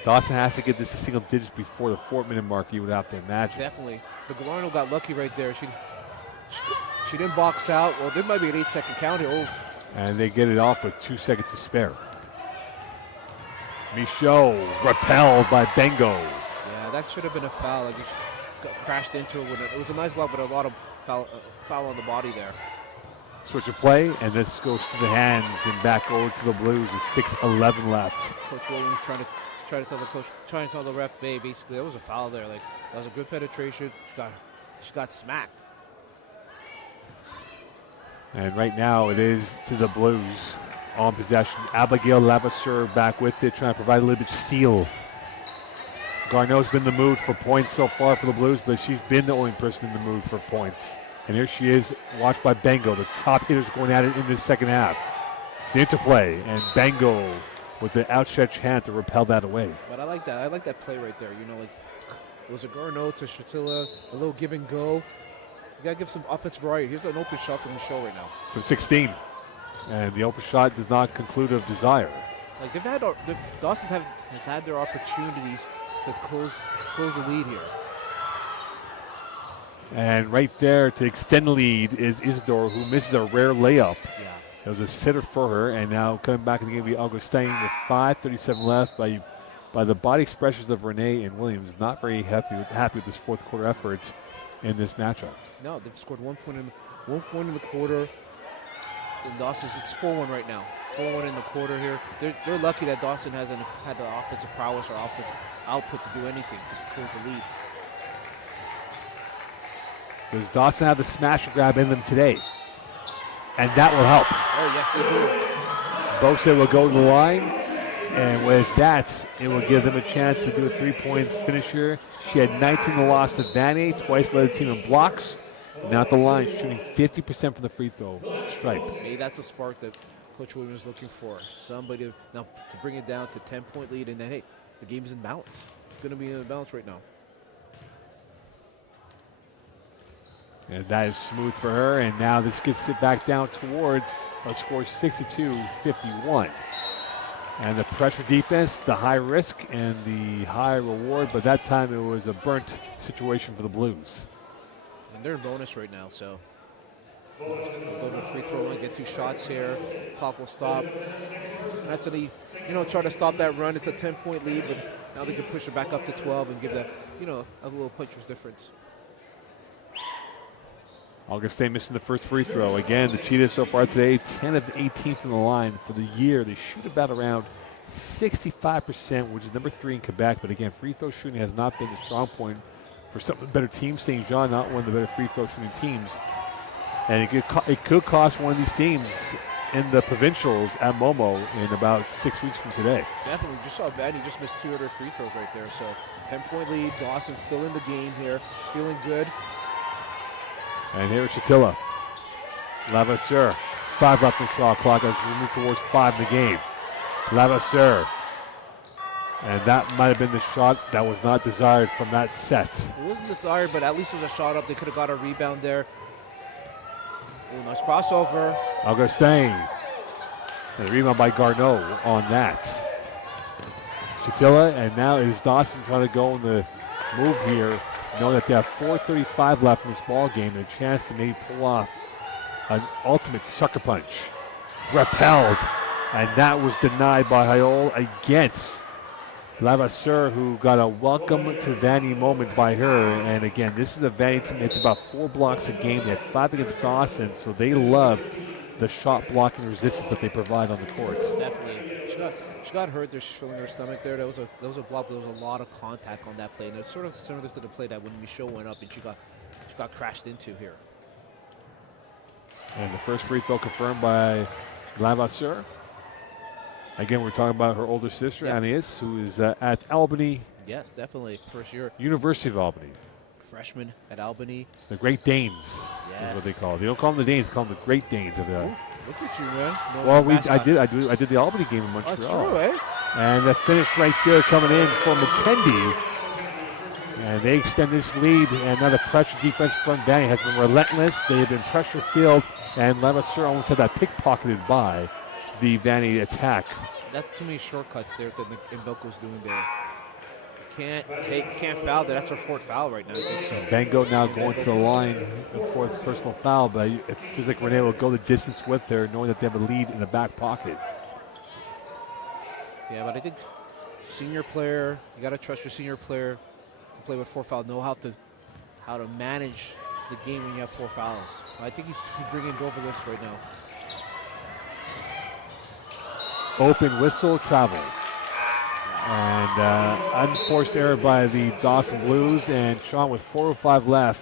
Dawson has to get this to single digits before the 4-minute mark, you would have to imagine. Definitely. But Gallardo got lucky right there. She didn't box out. Well, there might be an 8-second count here. Oh. And they get it off with 2 seconds to spare. Michaud repelled by Bengo. Yeah, that should have been a foul. Like, got crashed into it. It was a nice block, but a lot of foul on the body there. Switch of play, and this goes to the hands and back over to the Blues with 6:11 left. Coach Williams trying to tell the ref, hey, basically there was a foul there. Like, that was a good penetration. She got smacked. And right now it is to the Blues on possession. Abigail Lavasseur back with it, trying to provide a little bit of steal. Garneau's been in the mood for points so far for the Blues, but she's been the only person in the mood for points. And here she is, watched by Bengo. The top hitters going at it in this second half. The interplay, and Bengo with the outstretched hand to repel that away. But I like that. I like that play right there. You know, like, it was a Garneau to Shatilla, a little give and go. You got to give some offensive variety. Here's an open shot from the show right now. From 16. And the open shot does not conclude of desire. Like, Dawson has had their opportunities to close the lead here. And right there to extend the lead is Isidore, who misses a rare layup. Yeah. It was a sitter for her, and now coming back in the game will be Augustin with 5:37 left by the body expressions of Renee and Williams. Not very happy with this fourth quarter effort in this matchup. No, they've scored 1 point in the quarter. And Dawson's, it's 4-1 right now. 4-1 in the quarter here. They're lucky that Dawson hasn't had the offensive prowess or offensive output to do anything to close the lead. Does Dawson have the smash and grab in them today? And that will help. Oh, yes, they do. Bose will go to the line, and with that, it will give them a chance to do a 3-point finisher. She had 19 in the loss to Vanier, twice led the team in blocks. Now at the line, shooting 50% from the free throw stripe. Maybe that's a spark that Coach Williams is looking for. Somebody now to bring it down to 10-point lead, and then, hey, the game's in balance. It's going to be in balance right now. And that is smooth for her, and now this gets it back down towards a score 62-51. And the pressure defense, the high risk and the high reward, but that time it was a burnt situation for the Blues. And they're in bonus right now, so we'll go to the free throw line, get 2 shots here. Clock will stop. That's try to stop that run. It's a 10-point lead, but now they can push it back up to 12 and give that, a little puncher's difference. Augustin missing the first free throw. Again, the Cheetahs so far today, 10 of 18 from the line for the year. They shoot about around 65%, which is number 3 in Quebec. But again, free throw shooting has not been a strong point for some of the better teams. St. Jean, not one of the better free throw shooting teams. And it could cost one of these teams in the provincials at Momo in about 6 weeks from today. Definitely. Just saw Vanier just missed 2 other free throws right there. So 10-point lead. Dawson still in the game here, feeling good. And here's Shatilla. Lavasseur. 5 left in the shot clock as we move towards 5 in the game. Lavasseur. And that might have been the shot that was not desired from that set. It wasn't desired, but at least it was a shot up. They could have got a rebound there. Oh, nice crossover. Augustin. And the rebound by Garneau on that. Shatilla, and now it is Dawson trying to go in the move here. Know that they have 4:35 left in this ball game and a chance to maybe pull off an ultimate sucker punch. Repelled, and that was denied by Hayol against Lavasseur, who got a welcome to Vanier moment by her. And again, this is a Vanier team. It's about 4 blocks a game. They had 5 against Dawson, so they love the shot blocking resistance that they provide on the court. Definitely. She got hurt there. She's feeling her stomach there. That was a block, but there was a lot of contact on that play. And it's sort of similar to the play that when Michaud went up and she got crashed into here. And the first free throw confirmed by Lavasseur. Again, we're talking about her older sister, Anaïs, who is at Albany. Yes, definitely. First year. University of Albany. Freshman at Albany. The Great Danes is what they call it. They don't call them the Danes, they call them the Great Danes. Of the, look at you, man. No, well, I did the Albany game in Montreal. That's true, eh? And the finish right there coming in for McKendy. And they extend this lead, and now the pressure defense from Vanier has been relentless. They have been pressure-filled, and Lavasseur almost had that pickpocketed by the Vanier attack. That's too many shortcuts there that Mbelko's doing there. Can't foul there. That's her fourth foul right now. So Bango now going to the line, the fourth personal foul, but it feels like Renee will go the distance with her, knowing that they have a lead in the back pocket. Yeah, but I think senior player, you got to trust your senior player to play with 4 fouls, know how to manage the game when you have 4 fouls. I think he's bringing over this right now. Open whistle, travel. And unforced error by the Dawson Blues, and Sean with 4:05 left.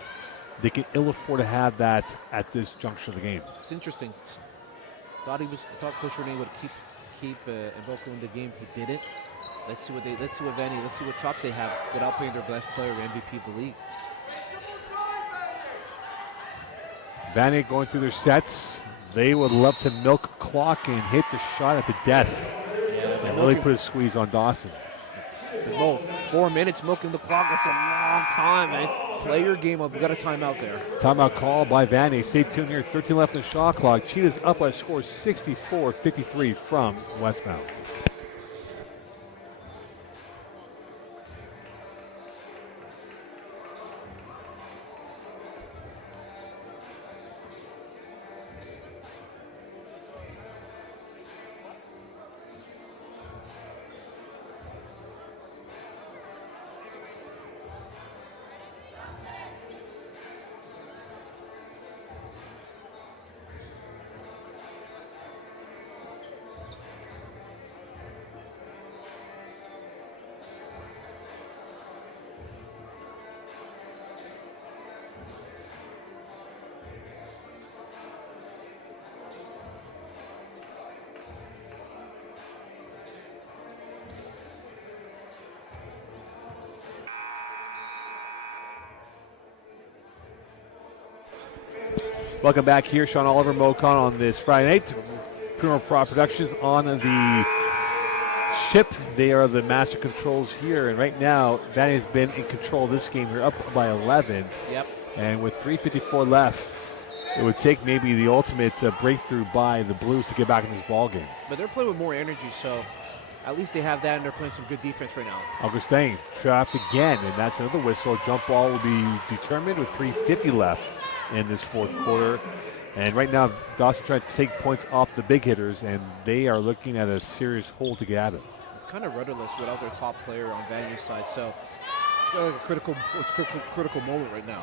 They can ill afford to have that at this juncture of the game. It's interesting. I thought Coach Renee would keep Mbelko in the game. He didn't. Let's see what chops they have without playing their best player, MVP of the league. Vanier going through their sets. They would love to milk clock and hit the shot at the death. Yeah, and really put a squeeze on Dawson. No, 4 minutes milking the clock. That's a long time, man. Play your game up. We got a timeout there. Timeout call by Vanier. Stay tuned here. 13 left in the shot clock. Cheetahs up by a score 64-53 from Westbound. Welcome back here, Sean Oliver, MoCon on this Friday night. Primo Prop Productions on the ship. They are the master controls here, and right now, Vanier has been in control of this game. They're up by 11. Yep. And with 3:54 left, it would take maybe the ultimate breakthrough by the Blues to get back in this ball game. But they're playing with more energy, so at least they have that, and they're playing some good defense right now. Augustin trapped again, and that's another whistle. Jump ball will be determined with 3:50 left in this fourth quarter. And right now, Dawson trying to take points off the big hitters, and they are looking at a serious hole to get out of. It's kind of rudderless without their top player on Vanier's side, so it's got like a critical moment right now.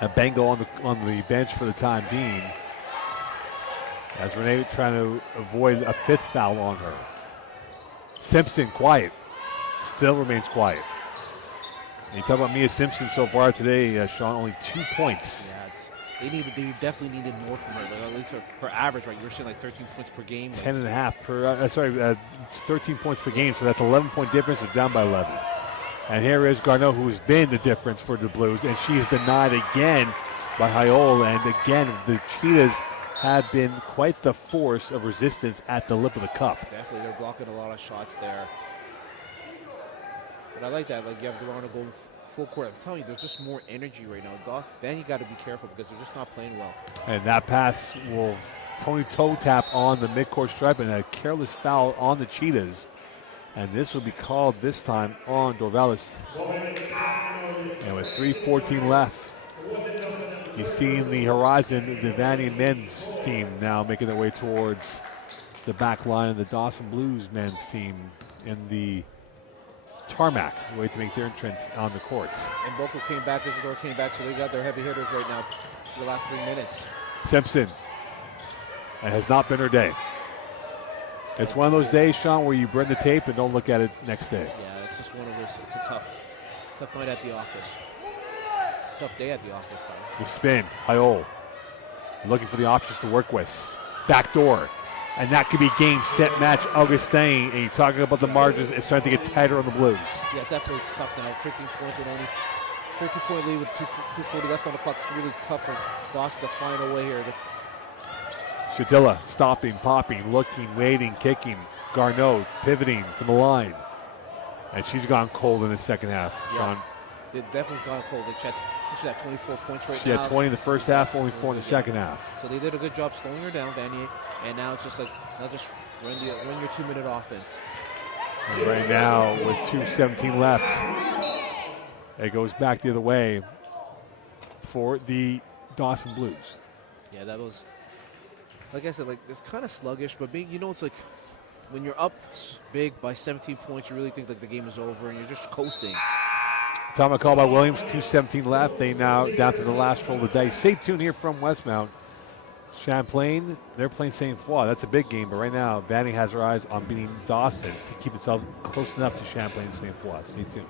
A Bango on the bench for the time being, as Renee trying to avoid a 5th foul on her. Simpson quiet, still remains quiet. And you talk about Mia Simpson so far today, Sean, only 2 points. Yeah, they definitely needed more from her. Like, at least her average, right? You're seeing like 13 points per game. 10.5 per, 13 points per game. So that's 11-point difference. They're down by 11. And here is Garneau, who has been the difference for the Blues, and she is denied again by Hayol. And again, the Cheetahs have been quite the force of resistance at the lip of the cup. Definitely, they're blocking a lot of shots there. But I like that. Like, you have Garneau going full court. I'm telling you, there's just more energy right now. Then you got to be careful because they're just not playing well. And that pass will Tony toe tap on the midcourt stripe, and a careless foul on the Cheetahs. And this will be called this time on Dorvalis. And with 3:14 left, you see in the horizon the Vanier men's team now making their way towards the back line of the Dawson Blues men's team in the tarmac, way to make their entrance on the court. And Mbelko came back, Isidore came back, so they got their heavy hitters right now for the last 3 minutes. Simpson. It has not been her day. It's one of those days, Sean, where you burn the tape and don't look at it next day. Yeah, it's just one of those, it's a tough night at the office. Tough day at the office. The spin, Hayol, looking for the options to work with. Back door, And that could be game, set, match. Augustin, and you're talking about the margins. It's starting to get tighter on the Blues. Yeah, definitely it's tough now. 13 points with only 13-point lead with 2:40 left on the clock. It's really tough for Dawson to find a way here. Shatilla stopping, popping, looking, waiting, kicking. Garneau pivoting from the line. And she's gone cold in the second half, Sean. They've definitely gone cold. She's at 24 points right now. She had 20 in the first half, only 4 in the second half. So they did a good job slowing her down, Vanier. And now it's just like, now just run your 2-minute offense. And right now, with 2:17 left, it goes back the other way for the Dawson Blues. Yeah, that was, like I said, like it's kind of sluggish, but it's like when you're up big by 17 points, you really think like the game is over and you're just coasting. Time call by Williams, 2:17 left. They now down to the last roll of the dice. Stay tuned here from Westmount. Champlain, they're playing St. Foy. That's a big game, but right now, Vanier has her eyes on beating Dawson to keep themselves close enough to Champlain and St. Foy. Stay tuned.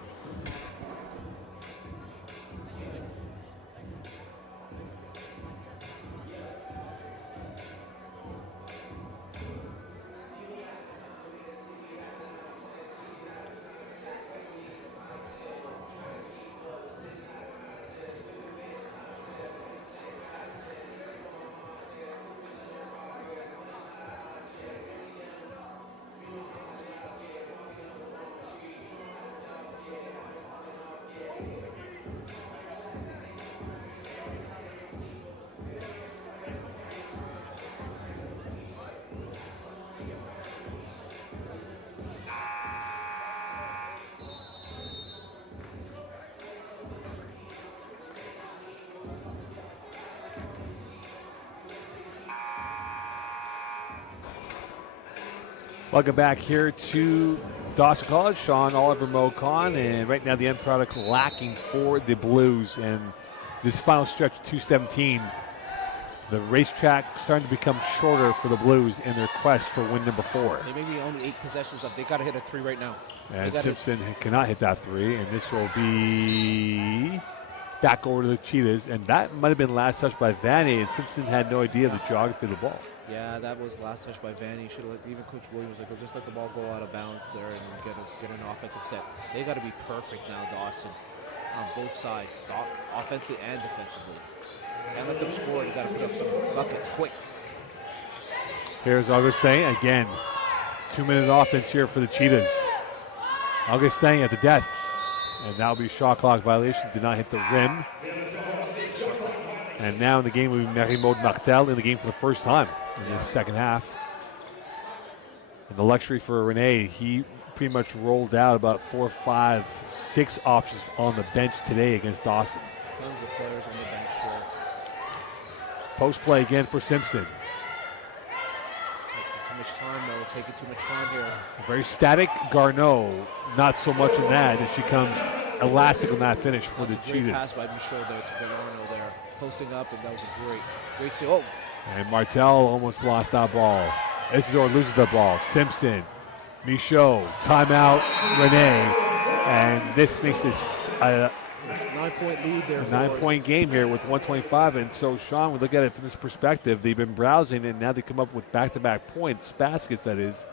Welcome back here to Dawson College. Sean Oliver, Mo Khan, and right now the end product lacking for the Blues. And this final stretch, 2:17, the racetrack starting to become shorter for the Blues in their quest for win number 4. They may be only 8 possessions left. They got to hit a 3 right now. And Simpson cannot hit that 3, and this will be back over to the Cheetahs. And that might have been last touch by Vanier, and Simpson had no idea of the geography of the ball. Yeah, that was last touch by Vanier. Should have even Coach Williams like, just let the ball go out of bounds there and get an offensive set. They got to be perfect now, Dawson, on both sides, offensively and defensively. Can't let them score. They got to put up some buckets quick. Here's Augustin again. 2-minute offense here for the Cheetahs. Augustin at the death, and that'll be shot clock violation. Did not hit the rim. And now in the game will be Marie-Maude Martel in the game for the first time in the second half. And the luxury for Rene, he pretty much rolled out about 4, 5, 6 options on the bench today against Dawson. Tons of players on the bench here. Post play again for Simpson. Too much time, though. Taking too much time here. Very static. Garneau, not so much on that, as she comes elastic on that finish for the Cheetahs. Pass by Michaud there to Garneau there, posting up, and that was a great see. Oh. And Martel almost lost that ball. Isidore loses the ball. Simpson, Michaud, timeout, Rene, and this makes this a 9-point lead there. 9-point game here with 125. And so, Sean, we look at it from this perspective. They've been browsing, and now they come up with back-to-back points, baskets, that is.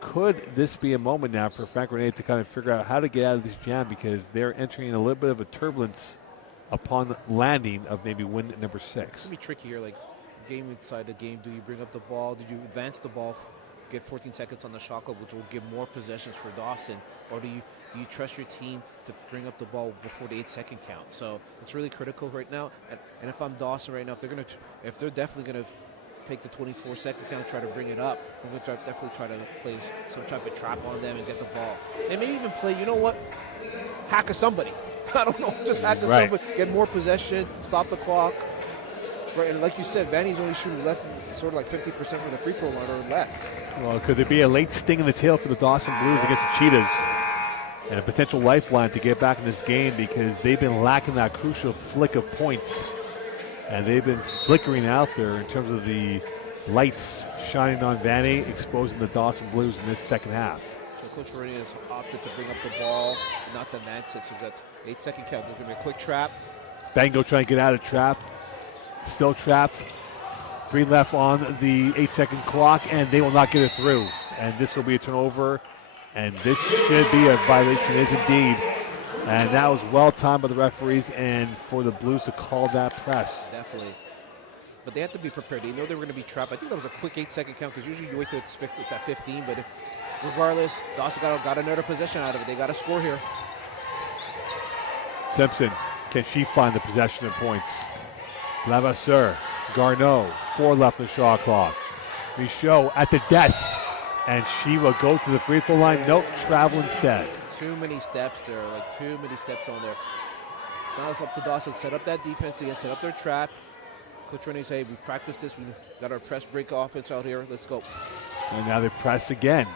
Could this be a moment now for Frank Rene to kind of figure out how to get out of this jam, because they're entering a little bit of a turbulence upon landing of maybe win number 6? It's going to be tricky here, like game inside the game. Do you bring up the ball? Do you advance the ball, get 14 seconds on the shot clock, which will give more possessions for Dawson? Or do you trust your team to bring up the ball before the 8-second count? So it's really critical right now. And if I'm Dawson right now, if they're definitely going to take the 24-second count, try to bring it up, I'm going to definitely try to play some type of trap on them and get the ball. They may even play, you know what, hack of somebody. I don't know, just hack of somebody, get more possession, stop the clock. Right, and like you said, Vanny's only shooting left, sort of like 50% from the free throw line or less. Well, could there be a late sting in the tail for the Dawson Blues against the Cheetahs? And a potential lifeline to get back in this game, because they've been lacking that crucial flick of points. And they've been flickering out there in terms of the lights shining on Vanier, exposing the Dawson Blues in this second half. So Coach Rene has opted to bring up the ball, not the advance it. So we've got 8-second count. There's going to be a quick trap. Bango trying to get out of trap. Still trapped. 3 left on the 8-second clock, and they will not get it through. And this will be a turnover, and this should be a violation, is indeed. And that was well timed by the referees, and for the Blues to call that press. Definitely. But they have to be prepared. They know they were going to be trapped. I think that was a quick 8-second count because usually you wait till it's at 15. But regardless, Dawson got another possession out of it. They got to score here. Simpson, can she find the possession of points? Lavasseur, Garneau, 4 left on the shot clock. Michaud at the death, and she will go to the free throw line. Nope, travel instead. Too many steps there, too many steps on there. Now it's up to Dawson. Set up that defense again, set up their trap. Coach Renee say, we practiced this. We got our press break offense out here. Let's go. And now they press again.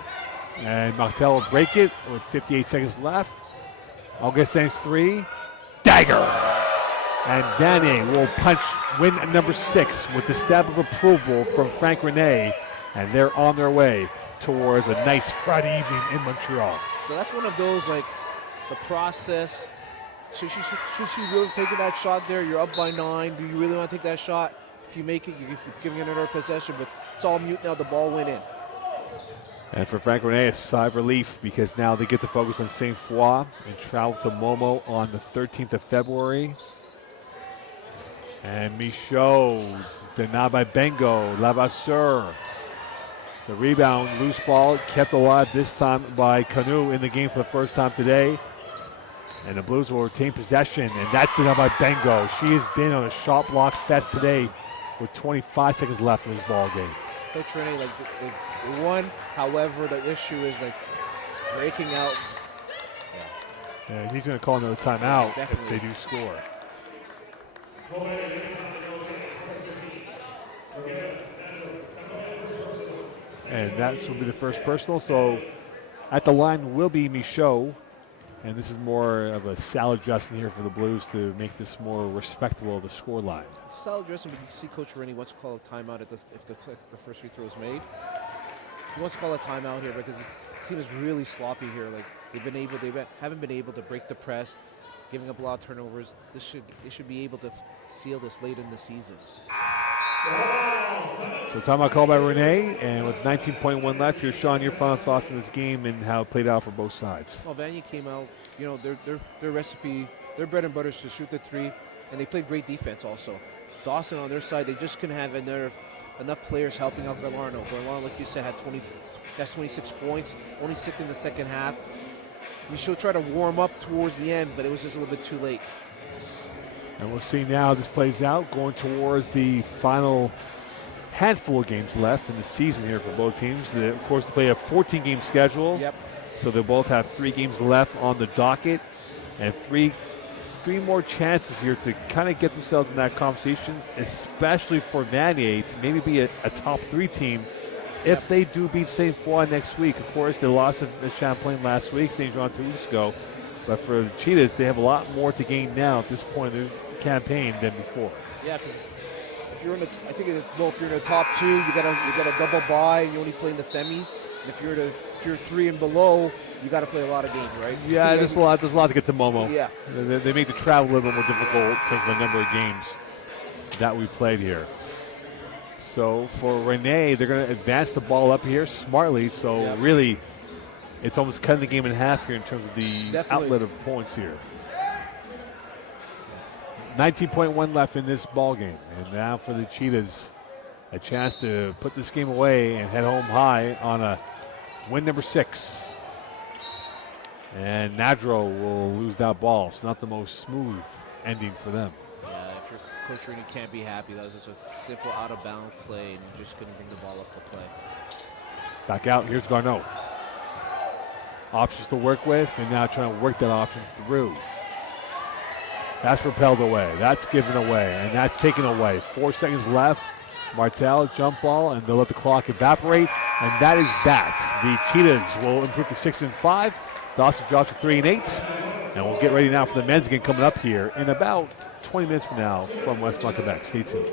And Martel will break it with 58 seconds left. Augustine's 3. Dagger! And Vanier will punch win number 6 with the stab of approval from Frank Rene. And they're on their way towards a nice Friday evening in Montreal. So that's one of those, the process. Should she really take that shot there? You're up by 9. Do you really want to take that shot? If you make it, you're giving another possession. But it's all mute now. The ball went in. And for Frank Rene, a sigh of relief because now they get to focus on Saint Foy and travel to Momo on the 13th of February. And Michaud, denied by Bengo, Lavasseur. The rebound, loose ball, kept alive this time by Canu in the game for the first time today. And the Blues will retain possession, and that's denied by Bengo. She has been on a shot block fest today with 25 seconds left in this ball game. Coach Renee, they won. However, the issue is breaking out. Yeah, he's going to call another timeout if Definitely. they do score. And that will be the first personal. So at the line will be Michaud. And this is more of a salad dressing here for the Blues to make this more respectable of the score line. Salad dressing, but you can see Coach Rennie wants to call a timeout if the first free throw is made. He wants to call a timeout here because the team is really sloppy here. They haven't been able to break the press, giving up a lot of turnovers. They should be able to seal this late in the season. So timeout called by Renee, and with 19.1 left, here's Sean, your final thoughts on this game and how it played out for both sides. Well, Vanier came out, their recipe, their bread and butter is to shoot the 3, and they played great defense also. Dawson on their side, they just couldn't have enough players helping out Garlano. Garlano, like you said, has 26 points, only 6 in the second half. We should try to warm up towards the end, but it was just a little bit too late. And we'll see now how this plays out, going towards the final handful of games left in the season here for both teams. Of course, they play a 14-game schedule. Yep. So they both have 3 games left on the docket and three more chances here to kind of get themselves in that conversation, especially for Vanier to maybe be a top 3 team if they do beat Saint Foy next week. Of course, they lost to Champlain last week, St. Jean 2 weeks ago. But for the Cheetahs, they have a lot more to gain now at this point in the campaign than before. Yeah, because if you're in the top 2, you got a double bye. You only play in the semis. And if you're 3 and below, you got to play a lot of games, right? Yeah, there's a lot to get to Momo. Yeah, they make the travel a little bit more difficult in terms of the number of games that we played here. So for Renee, they're going to advance the ball up here smartly. So really, it's almost cutting the game in half here in terms of the outlet of points here. 19.1 left in this ball game, and now for the Cheetahs, a chance to put this game away and head home high on a win number 6. And Nadro will lose that ball. It's not the most smooth ending for them. Yeah, if your coach really can't be happy, that was just a simple out-of-bounds play, and you just couldn't bring the ball up to play. Back out, here's Garneau. Options to work with, and now trying to work that option through. That's repelled away. That's given away, and that's taken away. 4 seconds left. Martel, jump ball, and they'll let the clock evaporate, and that is that. The Cheetahs will improve to 6-5. Dawson drops to 3-8, and we'll get ready now for the men's game coming up here in about 20 minutes from now from West Quebec. Stay tuned.